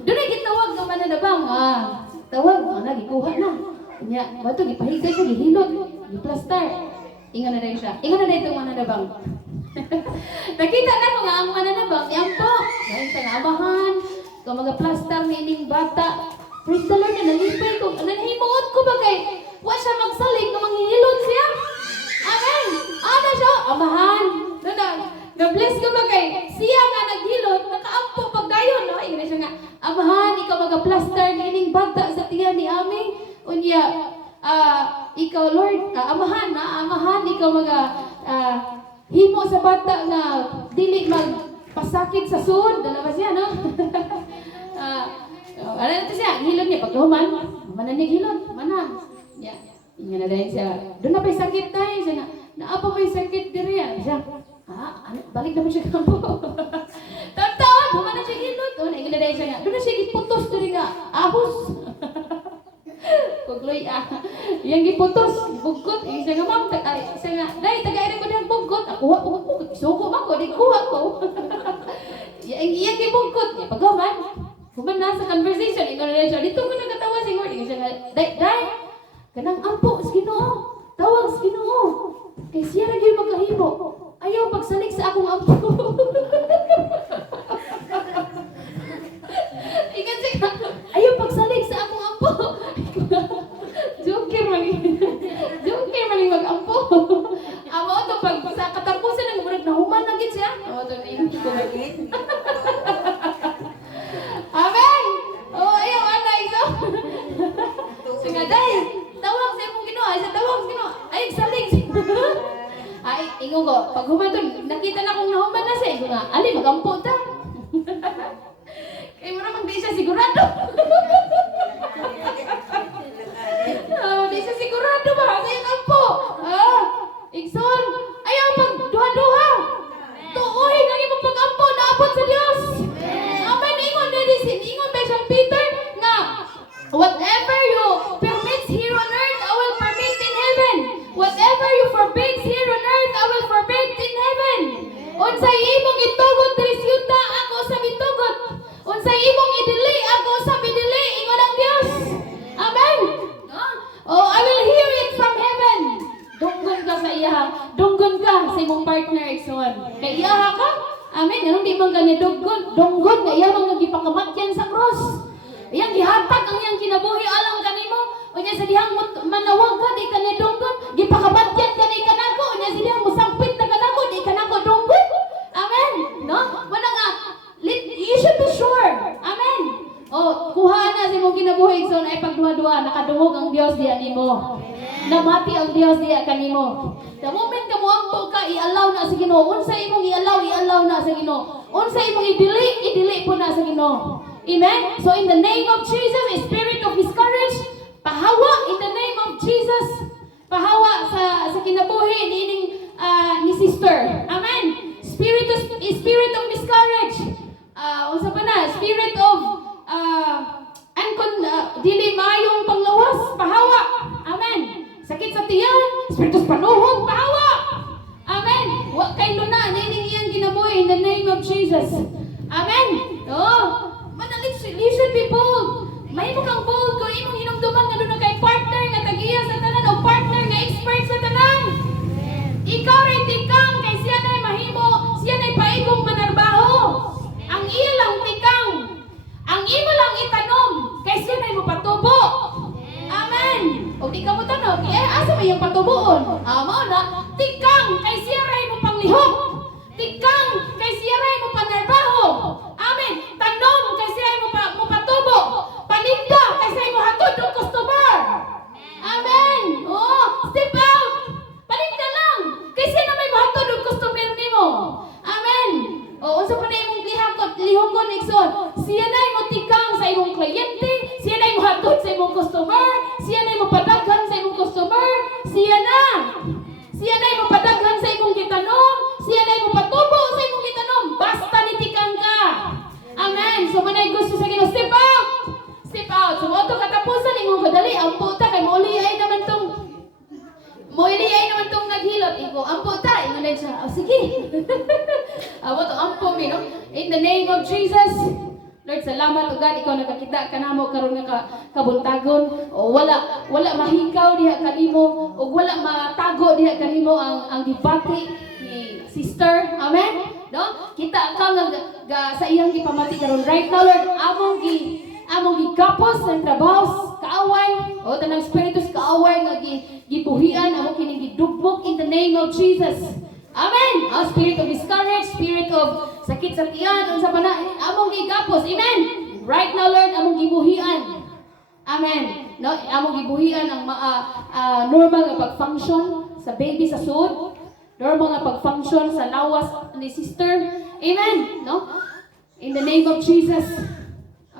Doon ay gitawag ng mananabang. Tawag, gikuha na. Kanya, bato, gipahiga siya, gihilot, giplastar. Ingan na rin siya. Ingan na rin itong mananabang. Nakita na ko nga ang mananabang. Yan po. Ngayon sa amahan. Kung mga-plastar, meaning bata. Praise the Lord, nalipay ko. Nanhimuot ko ba kay? Wa siya magsalig na manghihilot siya. Amen. Ano siya? Amahan. Na-bless ko ba kay? Siya nga naghilot, nakaampo pagdayon. No? Ingin na siya nga, amahan, ikaw mag-plaster, gining bata sa tiyan ni Ami. Unya, ikaw Lord, amahan, ikaw himo sa bata nga dili magpasakit sa sud. Dala ba siya, no? Ano na ito siya? Hilot niya. Pagkahuman, manan niya hilot. Manan. Yeah. Inga na dahil siya. Doon na pa'y sakit tayo. Siya nga, naapa pa'y sakit diri yan. Siya, balik naman siya kampo. Taon, human na siya hilot. Inga na dahil siya nga, doon na siya giputos diri nga. Ahos. Kugloy, yung giputos, bugot. Siya nga, ma'am, siya nga, dahil tagay ko niyang bugot. Kuha po, suko man ko, di kuha ko. Yung gibugot. Pagkahuman, human na sa conversation, ikaw na siya, dito ko nagkatawa si Lord. Ikaw siya nga, day, kanang ampo, Ginoo, tawag sa Ginoo. Kay siya na yung magkahimo. Ayaw pagsalik sa akong ampo. Ikaw siya, ayaw pagsalik sa akong ampo. Joker mali mag-ampo. Amo ito, pag sa katapusan ng murag na human na gid siya. Amo ito, hindi ko lagi. Amen! Ayaw, anay, so. Sige, dahil, tawag sa imong Ginoo, sa tawag sa Ginoo. Ay, salig. Ay, ingo ko, pag human nakita na kong nahuman na siya, nga, ali, mag-ampo ta. Kaya mo naman di siya sigurado. Di siya sigurado ba? Sa yung ampo. Igsoon, ayaw pag duha-duha. Tuoy, naging mo pag-ampo, naabot sa Diyos. Amen. Ingon ba siyang Peter na whatever you permit here on earth, I will permit in heaven. Whatever you forbid here on earth, I will forbid in heaven. Unsay imong itugot diri sa yuta, ako sa mitugot. Unsay imong idili, ako imong partner igsoon. Kay iyaha ka. Amen. Anong di man gani dunggon nga iya man gipakamatyan sa cross. Iyang gihatag ang iyang kinabuhi alang kanimo. Unya sa dihang manawag ka di kani dunggon, gipakamatyan kani kanako. Unya sa dihang musampit na kanako di kanako dunggon. Amen. No? Wala nga you should be sure. Amen. Oh, kuha na sa imong kinabuhi igsoon ay pagduha-duha nakadungog ang Dios diha nimo. Namati ang Dios diha kanimo. The moment ka moampo ka, i-allow na sa Ginoo. Unsa imong i-allow na sa Ginoo. Unsa imong idili po na sa Ginoo. Amen? So in the name of Jesus, a spirit of discourage, pahawa in the name of Jesus. Pahawa sa kinabuhi ni sister. Amen? Spirit of discourage. Unsa pa na? Spirit of dili mayong panglawas, pahawa. Amen? Sakit sa tiyan, spiritus panuhog, pahawa. Amen. Wa kay luna nining iyang ginabuhi in the name of Jesus. Amen. Oh, manalit you should be bold. Mahimo kang bold kung imong hinumduman nga doon kay partner nga tag-iya sa tanan o partner nga expert sa tanan. Ikaw ray tikang kay siya nay mahimo, siya nay paigong manarbaho. Ang iya lang tikang. Ang imo lang itanom kay siya nay mapatubo. Amen. O di ka mo tanong, asa may yung patubuon? Mao na, tikang kay siya ray mo panglihok. Tikang kay siya ray mo panarbaho. Amen. Tanom kay siya ray mo patubo. Paninda kay siya mo hatod ng customer. Amen. Oh, step out. Paninda lang. Kay siya na may mahatod ng customer nimo. Amen. O, unsa pa na imong lihokon igsoon. Siya na mo tikang sa imong kliyente. Siya na mo hatod sa imong customer. Siya na mo padaghan sa imong customer. Siya na mo padaghan sa imong gitanom. Siya na mo patubo sa imong gitanom. Basta nitikang ka. Amen. So manay gusto sa Ginoo, step out. Step out. So mo to katapusan imong kadali ang puta kay mauli ay naman tong naghilot. Iko ang puta ingon siya. Sige. Amo to ampo mi no. In the name of Jesus. Lord, salamat o God, ikaw nakakita ka namo karon nga kabuntagon. O wala mahikaw diha kanimo o wala matago diha kanimo ang debate ni sister. Amen. No? Kita ka nga sa iyang gipamati karon right now, Lord, among gikapos ng trabaho kaaway o tanang spiritus kaaway nga gibuhian amo kining gidugmok in the name of Jesus. Amen. Spirit of discourage, spirit of sakit sa tiyan, unsa pa na among gigapos. Amen. Right now, Lord, among gibuhian. Amen. No, among gibuhian ang normal nga pag-function sa baby sa sud, normal nga pag-function sa lawas ni sister. Amen. No? In the name of Jesus.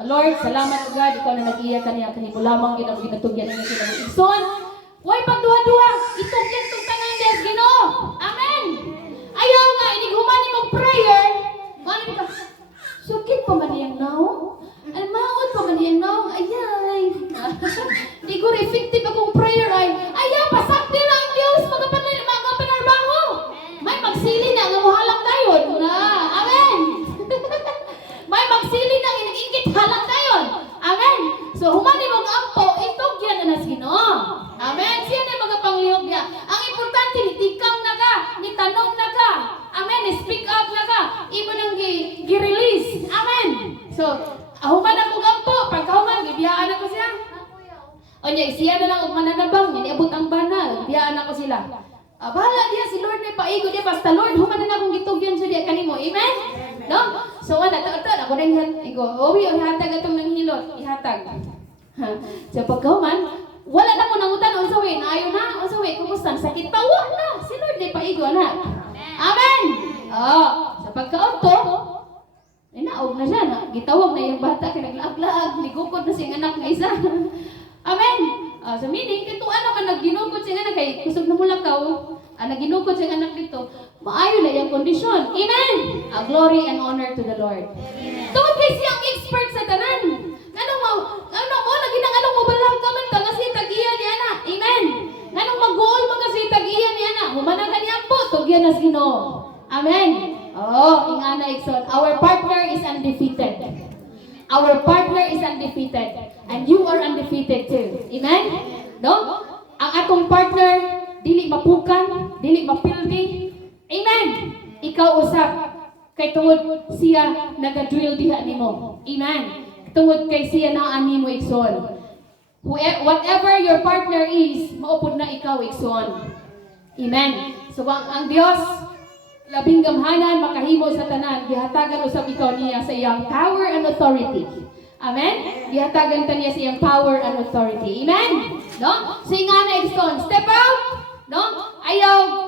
Lord, salamat God, ikaw na nag-iya kaniya kanimo lamang ginatugyan ninyo kinabuhi. Igsoon, way pagduha-duha, itugyan tong tanan des Ginoo. Amen. Ayaw nga inighuman imong prayer. Mani ka. Sakit pa man iyang naong. Almaot pa man iyang naong. Ayay. Di ko effective akong prayer ay. Ayaw, pasakti lang Diyos. Mga panarbaho. May magsili na nga muhalang dayon. Amen. May magsili na inigit halang dayon. Amen. So humani mong ampo, itugyan na nas Ginoo. Amen. Siya na mga panglihog niya. Ang importante, nitikang na ka, nitanong na ka. Amen. Speak up na ka. Iba nang gi-release. Amen. So, human ako gampo. Pagkahuman, gibiyaan ako siya. O niya, siya na lang og mananabang. Niabot ang banal. Gibiyaan ako sila. Bahala diya si Lord na paigo diya. Basta Lord, human na akong gitugyan siya diya kanimo. Amen? No? So, ako na yung igo. Uwi, ihatag atong nanghilot. Ihatag. So, pagkahuman, wala na mo nangutan. Unsa way, naayo na. Unsa way, kumusta? Sakit pa. Wala. Si Lord na paigo, anak. Amen! Sa pagkaunto, naog na siya. Gitawag na yung bata. Kaya naglaag-laag. Ligukod na siyang anak na isa. Amen! So meaning, kituan naman nagginukod siyang anak. Kaya kusog na mula ka. Naginukod siyang anak dito. Maayo na yung kondisyon. Amen! Glory and honor to the Lord. Tungod kay siyang expert sa tanan. Anong mo balang kaman ka kasi tag-iya ni anak. Amen! Nanong mag-goal mo kasi tag-iya ni anak. Humanagan niya po. Tugyan na Ginoo. Amen! Ingana ikson. Our partner is undefeated. Our partner is undefeated. And you are undefeated too. Amen? No? Ang akong partner, dili mapukan, dili mapildi. Amen. Ikaw usab kay tungod siya naga-drill diha nimo. Amen. Tungod kay siya na ani mo igsoon. Whatever your partner is, maupod na ikaw igsoon. Amen. So ang Dios labing gamhanan makahimo sa tanan, gihatagan usab ikaw niya sa iyang power and authority. Amen. Gihatagan ta niya sa iyang power and authority. Amen. No? So ingana igsoon, step out. No? Ayaw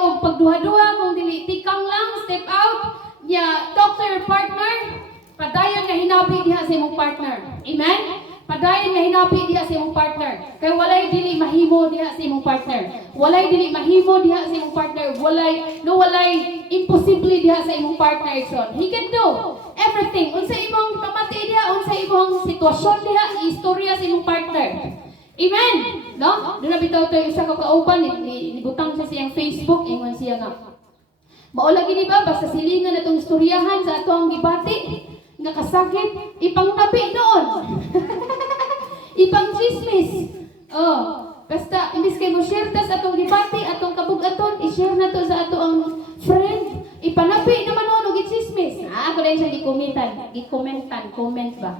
og pagduha-duha kung dili tikang lang, step out. Ya, talk to your partner. Padayon nga hinabi diha sa imong partner. Amen? Padayon nga hinabi diha sa imong partner. Kay walay dili mahimo diha sa imong partner. Walay dili mahimo diha sa imong partner. Walay imposible diha sa imong partner son. He can do everything. Unsa imong pamati diha, unsa imong sitwasyon diha, istorya sa imong partner. Amen. No? Doon na bitaw tayo isa ka kauban, nibutang siya siyang Facebook, ingon siya nga. Maula gini ba, basta silingan na itong istoryahan sa ato ang gibati, nga kasakit, ipang nabi noon. Ipang chismis. Oh, basta, imbis kayo mo share ta sa atong gibati, atong kabug-aton, i-share na to sa ato ang friend. Ipanabi naman noon, i-chismis. Ako na siya comment ba?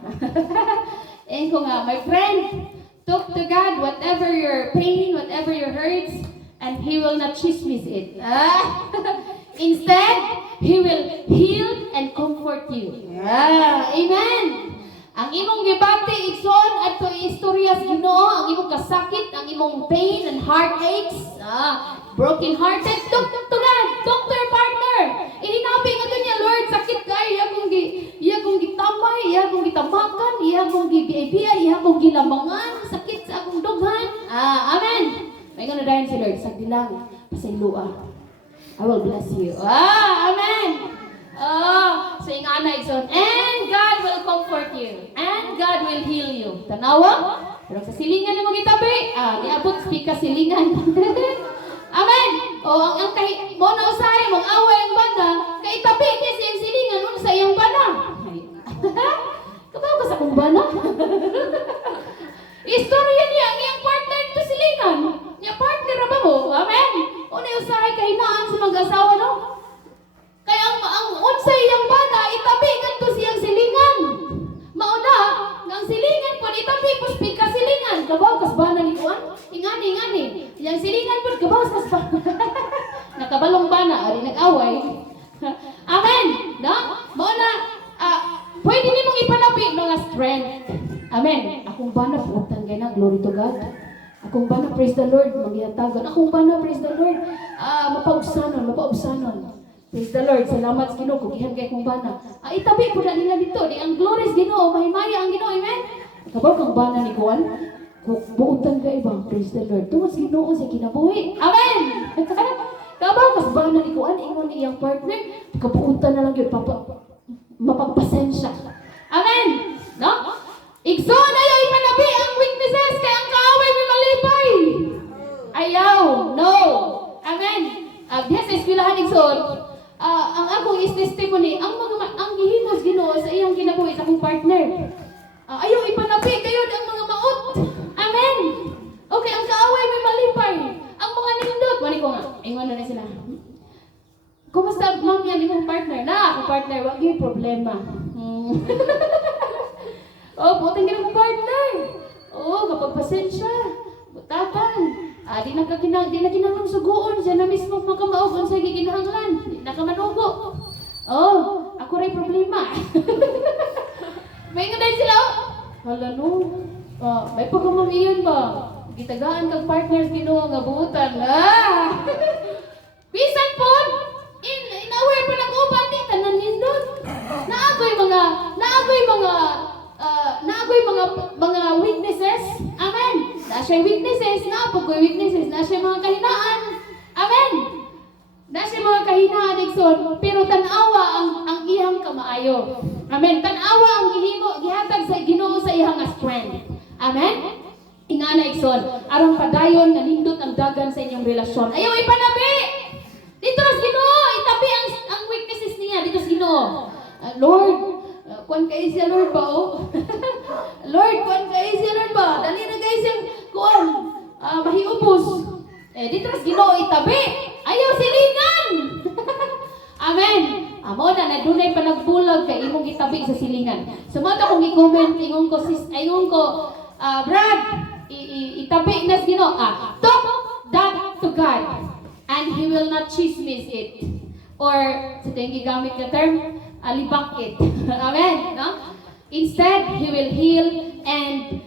And ko nga, my friend, talk to God, whatever your pain, whatever your hurts, and He will not chismis it. Instead, He will heal and comfort you. Amen. Ang imong gibati igsoon adto istorya sa Ginoo, ang imong kasakit, ang imong pain and heartaches, broken hearted, talk to God, talk to your partner. Ihinabi nga niya, Lord, sakit kay iya kong gitamay, iya kong gitamakan, iya kong gibiya, iya kong gilamangan, sakit sa akong dughan. Amen. May gonna dahil si Lord, sagdi lang, pasaylua. I will bless you. Amen. So ingana igsoon, and God will comfort you, and God will heal you. Tanawa? Pero sa silingan ni mo gitabi, niabot speak ka silingan. Amen. O ang kay mo na usahay mong away ang banda, kay tabi ni siyang silingan un sa iyang banda. Kabaw ka sa kong banda? Istorya niya ang iyang partner dito silingan. Niya partner ra ba mo? Amen. Unay usahay kahinaan sa mag-asawa no? Kaya ang unsay iyang bana itabi ngadto siyang silingan. Mauna, ang silingan pud itabi pud pika silingan. Kabaw kas bana ni kuan? Ingani. Yang silingan pud kabaw kas bana. Nakabalong bana ari nag-away. Amen. No? Mauna, pwede nimong ipanabi mga strength. Amen. Akong bana putang gana, glory to God. Akong bana, praise the Lord, magyatagan. Akong bana, praise the Lord. Mapaubsanon. Praise the Lord, salamat sa Ginoo kung ihan kay akong bana. Itabi po na nila dito, di ang glorious Ginoo, mahimaya ang Ginoo, amen? Kabaw kang bana ni Kuan, buutan ka ibang, praise the Lord. Tuwas Ginoo sa kinabuhi, amen? Kabaw kas bana ni Kuan, ingon ni iyang partner, kabuutan na lang yun, mapagpasensya. Amen? No? Igsoon ayaw ipanabi ang weaknesses kay ang kaaway may malipay. Ayaw, no. Amen. Diya sa eskwelahan igsoon, ang akong is testimony, ang gihimos Ginoo sa iyang kinabuhi sa akong partner. Ayaw ipanabi kayo ang mga maot. Amen. Okay, ang kaaway may malipay. Ang mga nindot, mani ko nga, ingon na sila. Kumusta ma'am yan imong partner? Akong partner, wag yung problema. Buting ka ng partner. Kapag pasensya, butatan. Di na kinahanglan suguon. Siya na mismo makamaugon sa giginahanglan. Di na ka manugo. Ako rin problema. May nga dahil sila, hala no, may pagkamamiyan ba? Gitagaan kang partners Ginoo nga buutan. Bisan po, in-aware pa nag-uban ni tanan nindot. Naagoy mga weaknesses. Amen. Na siya weaknesses, naapoy weaknesses, na siya mga kahinaan. Amen. Na siya mga kahinaan igsoon, pero tanawa ang iyang kamaayo. Amen. Tanawa ang gihatag sa Ginoo sa iyang strength. Amen. Ingana igsoon, aron padayon nga nindot ang dagan sa inyong relasyon. Ayaw ipanabi. Dito sa Ginoo, itabi ang weaknesses niya dito sa Ginoo. Lord, kuan kay siya Lord ba Lord, kuan kay siya Lord ba? Dali na guys yung kuan mahiubos. Dito sa Ginoo itabi. Ayaw silingan! Amen! Amo na dunay pa nagbulag kay imong gitabi sa silingan. Sumata kung i-comment ingon ko Brad, itabi na Ginoo. Talk that to God and He will not chismis it. Or sa tayong gigamit na term, alibak it. Amen? No? Instead, He will heal and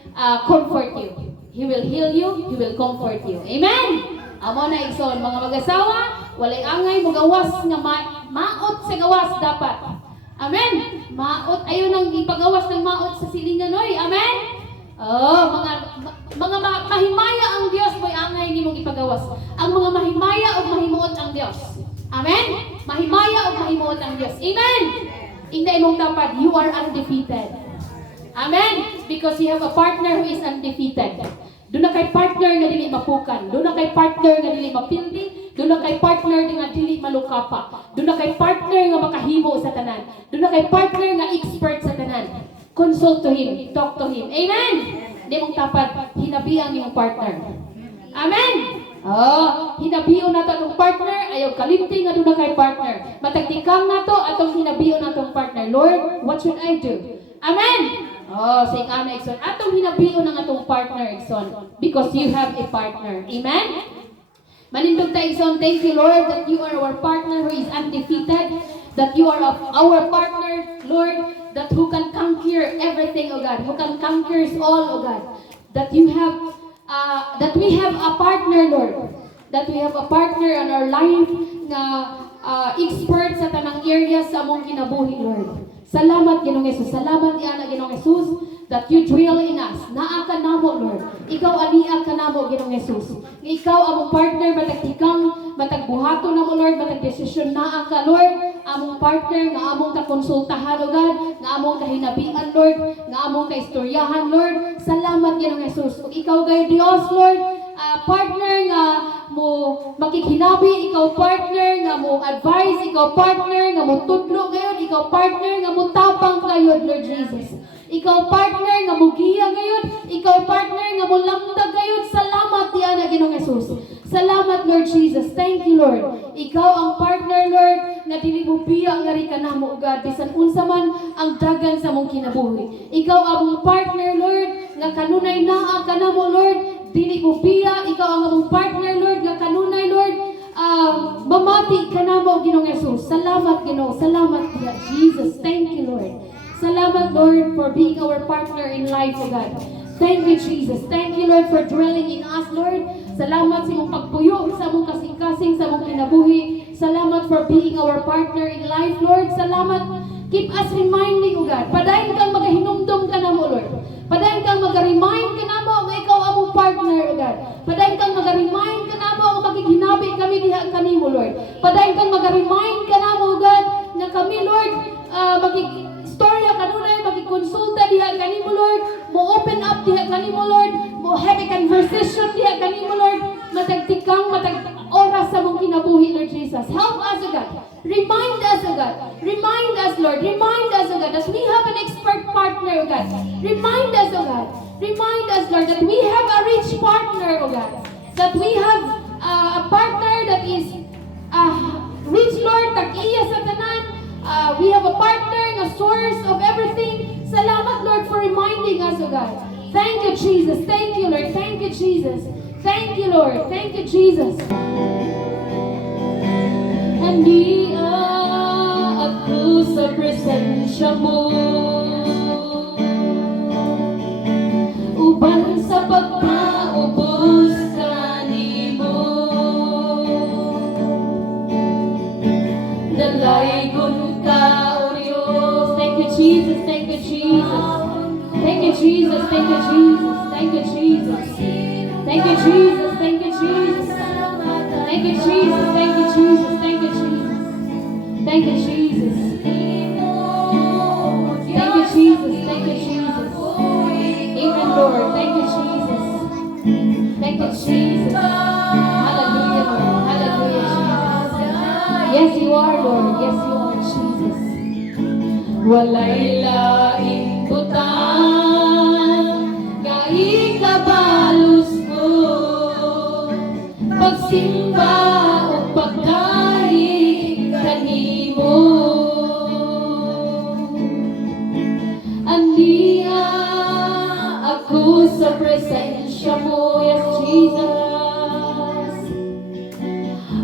comfort you. He will heal you, He will comfort you. Amen? Amo na igsoon, mga mag-asawa, walay angay magawas nga maot sa gawas dapat. Amen? Maot, ayaw nang ipagawas ng maot sa silingan, oy. Amen? Oh, mga mahimaya ang Dios, may angay nimong ipagawas. Ang mga mahimaya o mahimuot ang Dios. Amen? Mahimaya o mahimuot ang Dios. Amen? Hindi mong dapat, you are undefeated. Amen? Because you have a partner who is undefeated. Doon na kay partner nga dili mapukan. Doon na kay partner nga dili mapildi. Doon na kay partner nga dili malukapa. Doon na kay partner nga makahimo sa tanan. Doon na kay partner nga expert sa tanan. Consult to him, talk to him. Amen? Di mong tapat, hinabihan yung partner. Amen? Oh, hinabiyo na to atong partner, ayaw kalimti nga doon na kay partner. Matagtikang na to atong hinabiyo na atong partner. Lord, what should I do? Amen? Oh, sa ikana, Ikson. Atong hinabiyo ng atong partner, Ikson. Because you have a partner. Amen? Manindog tayo, Ikson. Thank you, Lord, that you are our partner who is undefeated. That you are our partner, Lord, that who can conquer everything, O God. Who can conquer all, O God. That you have, that we have a partner, Lord. That we have a partner in our life na expert sa tanang areas sa among kinabuhi, Lord. Salamat, Ginoong Jesus. Salamat, Iana, Ginoong Jesus, that you dwell in us. Naa ka namo, Lord. Ikaw aniya ka namo, Ginoong Jesus. Ikaw among partner, matagtikang, matagbuhato namo, Lord, matagdesisyon naa ka, Lord. Among partner, nga among kakonsultahan, O God, nga among kahinabian, Lord, nga among kaistoryahan, Lord. Salamat, Ginoong Jesus. Kung ikaw gay Dios, Lord, partner nga mo makikinabi, ikaw partner nga mo advise, ikaw partner nga mo tudlo ngayon, ikaw partner nga mo tapang kayo, Lord Jesus. Ikaw partner nga mo giya ngayon, ikaw partner nga mo lamdag ngayon. Salamat diyan na Ginoong Jesus. Salamat, Lord Jesus. Thank you, Lord. Ikaw ang partner, Lord, nga dili mo biya nga ri kanamo, God, bisan unsa man ang dagan sa mong kinabuhi. Ikaw ang partner, Lord, nga kanunay naa kanamo, Lord. Dili mo biya, ikaw ang among partner, Lord, nga kanunay, Lord, mamati ka na mo, Ginoong Jesus. Salamat, Ginoo. Salamat, Jesus. Thank you, Lord. Salamat, Lord, for being our partner in life, O God. Thank you, Jesus. Thank you, Lord, for dwelling in us, Lord. Salamat sa imong pagpuyo, sa imong kasing-kasing, sa imong kinabuhi. Salamat for being our partner in life, Lord. Salamat. Keep us reminding, O God. Padayon kang magahinumdum ka na mo, Lord. Padayon kang mag-remind ka na mo nga ikaw among partner, O God. Padayon kang mag-remind ka na mo nga magiginabi kami diha kanimo, Lord. Padayon kang mag-remind ka na mo, O God, nga kami, Lord, mag-istorya kanunay, mag-konsulta diha kanimo, Lord. Mo-open up diha kanimo, Lord. Mo-have a conversation diha kanimo, Lord. Matagtikang, oras sa mong kinabuhi, Lord Jesus. Help us, O God. Remind us, O God. Remind us, Lord. Remind us, O God, that we have an expert partner, O God. Remind us, O God. Remind us, Lord, that we have a rich partner, O God. That we have a partner that is rich, Lord, tag-iya sa tanan. We have a partner, a source of everything. Salamat, Lord, for reminding us, O God. Thank you, Jesus. Thank you, Lord. Thank you, Jesus. Thank you, Lord. Thank you, Jesus. Handi ako sa presensya mo, uban sa pagpaubos kanimo. Dalaygon ka, O Diyos. Thank you, Jesus. Thank you, Jesus. Thank you, Jesus. Thank you, Jesus. Thank you, Jesus. Thank you, Jesus. Thank you, Jesus. Thank you, Jesus. Thank you, Jesus. Thank you, Jesus. Thank you, Jesus. Thank you, Jesus. Thank you, Jesus. Amen, Lord. Thank you, Jesus. Thank you, Jesus. Hallelujah, Lord. Hallelujah, Jesus. Yes, you are, Lord. Yes, you are, Jesus. Walay laing butang nga ikabalos ko, pagsimba o pag Jesus,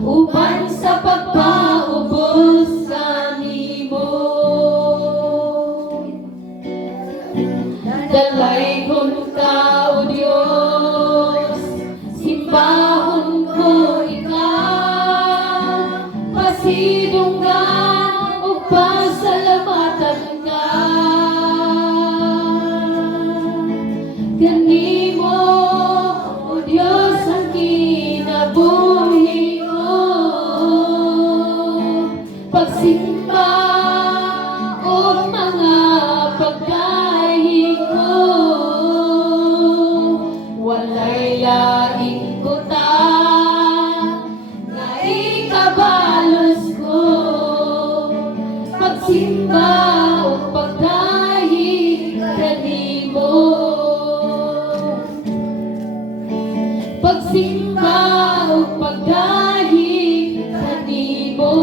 uban sa pagpaubos kanimo. Dalaygon ka, O Diyos, simbahon ko ikaw, pasidunggan o pasalamatan ka. Kanimo, O Diyos, ang kinabuhi ko, pagsimba o mga pagkain ko, walay laing kuta na ikabalos ko, pagsimba o pagkain kanimo, pagsimba o pagkain kanimo.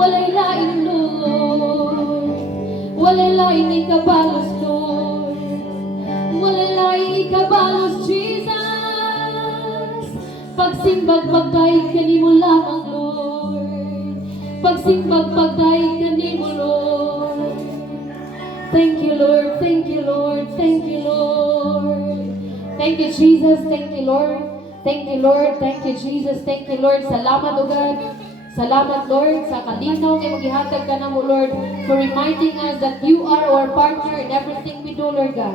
Walay lain, Lord. Walay lain ikabalos, Lord. Walay lain ikabalos, Jesus. Pagsimbag pagdaig kanimo lamang, Lord. Pagsimbag pagdaig kanimo, Lord. Thank you, Lord. Thank you, Lord. Thank you, Lord. Thank you, Jesus. Thank you, Lord. Thank you, Lord. Thank you, Jesus. Thank you, Lord. Salamat, O God. Salamat, Lord, sa kalinaw kay maghihatag ka na mo, Lord, for reminding us that you are our partner in everything we do, Lord God.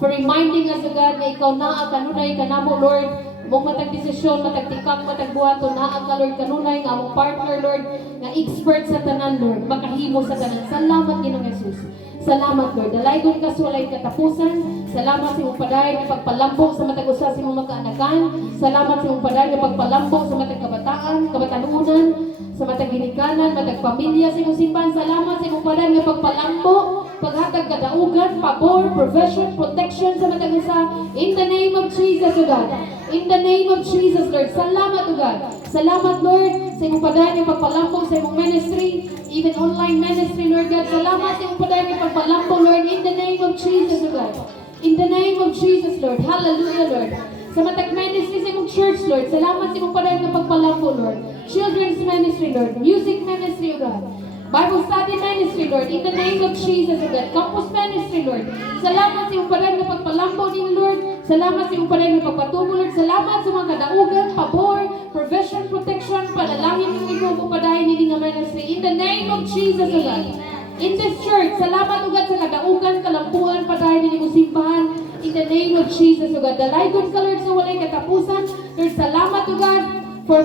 For reminding us, O God, na ikaw na ang kanunay ka na mo, Lord. Mong matag desisyon, matag tikak, matag buhato, na ang ka, Lord, kanunay nga among partner, Lord, nga expert sa tanan, Lord, makahimo sa tanan. Salamat, Ginoong Jesus. Salamat, Lord. Dalaygon ka sa walay katapusan. Salamat sa imong paday nga pagpalambok sa matag usa sa imong magkaanakan. Salamat sa imong paday nga pagpalambok sa matag kabataan, kabatanunan, sa matag ginikanan, matag pamilya sa imong simbahan. Salamat sa imong paday nga pagpalambok, paghatag kadaugan, pabor, provision, protection sa matag usa. In the name of Jesus, O God. In the name of Jesus, Lord. Salamat, O God. Salamat, Lord, sa imong paday nga pagpalambok sa imong ministry, even online ministry, Lord God. Salamat sa imong paday nga pagpalambok, Lord, in the name of Jesus, O God. In the name of Jesus, Lord. Hallelujah, Lord. Sa matag ministry sa imong church, Lord. Salamat sa imong paday nga pagpalambok, Lord. Children's ministry, Lord. Music ministry, O God. Bible study ministry, Lord. In the name of Jesus, O God. Campus ministry, Lord. Salamat sa imong paday nga pagpalambok din, Lord. Salamat sa imong paday nga pagpatubo, Lord. Salamat sa mga kadaugan, pabor, provision, protection, panalangin ng ikaw paday ni nga ministry. In the name of Jesus, O God. In this church, salamat, O God, sa kadaugan, kalampuan, paday ni mo simbahan. In the name of Jesus, O God. Dalaygon ka, Lord, sa walay katapusan. Lord, salamat, O God, for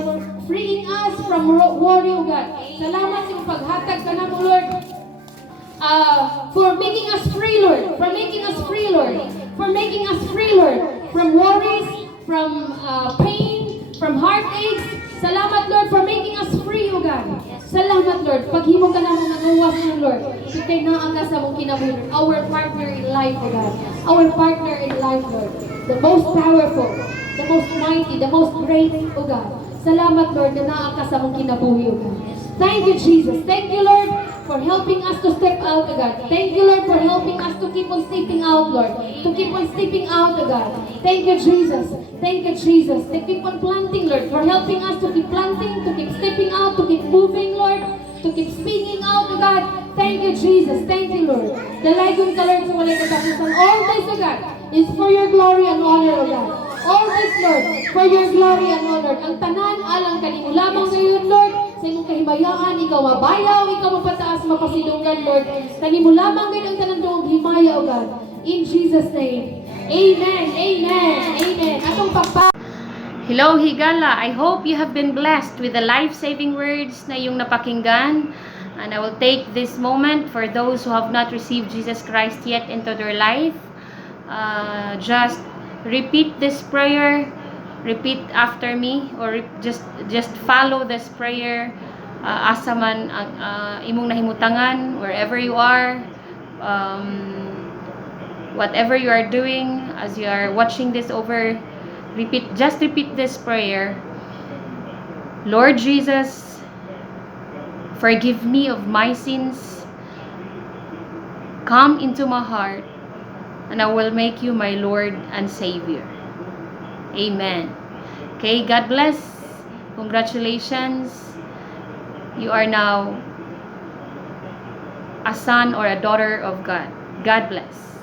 freeing us from worry, O God. Salamat sa iyong paghatag ka na mo, Lord. For making us free, Lord. For making us free, Lord. For making us free, Lord. From worries, from pain, from heartaches. Salamat, Lord, for making us free, O God. Salamat, Lord. Paghimo ka na mo nangawas na, Lord. Ikay naa ka sa mong kinabuhi. Our partner in life, O God. Our partner in life, Lord. The most powerful, the most mighty, the most great, O God. Salamat, Lord, na naa ka sa mong kinabuhi, O God. Thank you, Jesus. Thank you, Lord, for helping us to step out, O God. Thank you, Lord, for helping us to keep on stepping out, Lord. To keep on stepping out, O God. Thank you, Jesus. Thank you, Jesus. To keep on planting, Lord, for helping us to keep planting, to keep stepping out, to keep moving, Lord, to keep speaking out, O God. Thank you, Jesus. Thank you, Lord. Dalaygon ka, Lord, sa walay katapusan. All this, O God, is for your glory and honor, O God. All this, Lord, for your glory and honor. Ang tanan, alang kanimo lamang ngayon, Lord. Sa imong kahimayaan, ikaw mabayaw, ikaw mapataas, mapasilungan, Lord. Kanimo lamang ngayon ang tanan doong himaya, O God. In Jesus' name. Amen. Amen. Amen. Atong pagpa. Hello Higala, I hope you have been blessed with the life-saving words na yung napakinggan. And I will take this moment for those who have not received Jesus Christ yet into their life. Just repeat this prayer, repeat after me, or just follow this prayer. Asa man imong nahimutangan, wherever you are, whatever you are doing, as you are watching this over, just repeat this prayer. Lord Jesus, forgive me of my sins. Come into my heart, and I will make you my Lord and Savior. Amen. Okay, God bless. Congratulations. You are now a son or a daughter of God. God bless.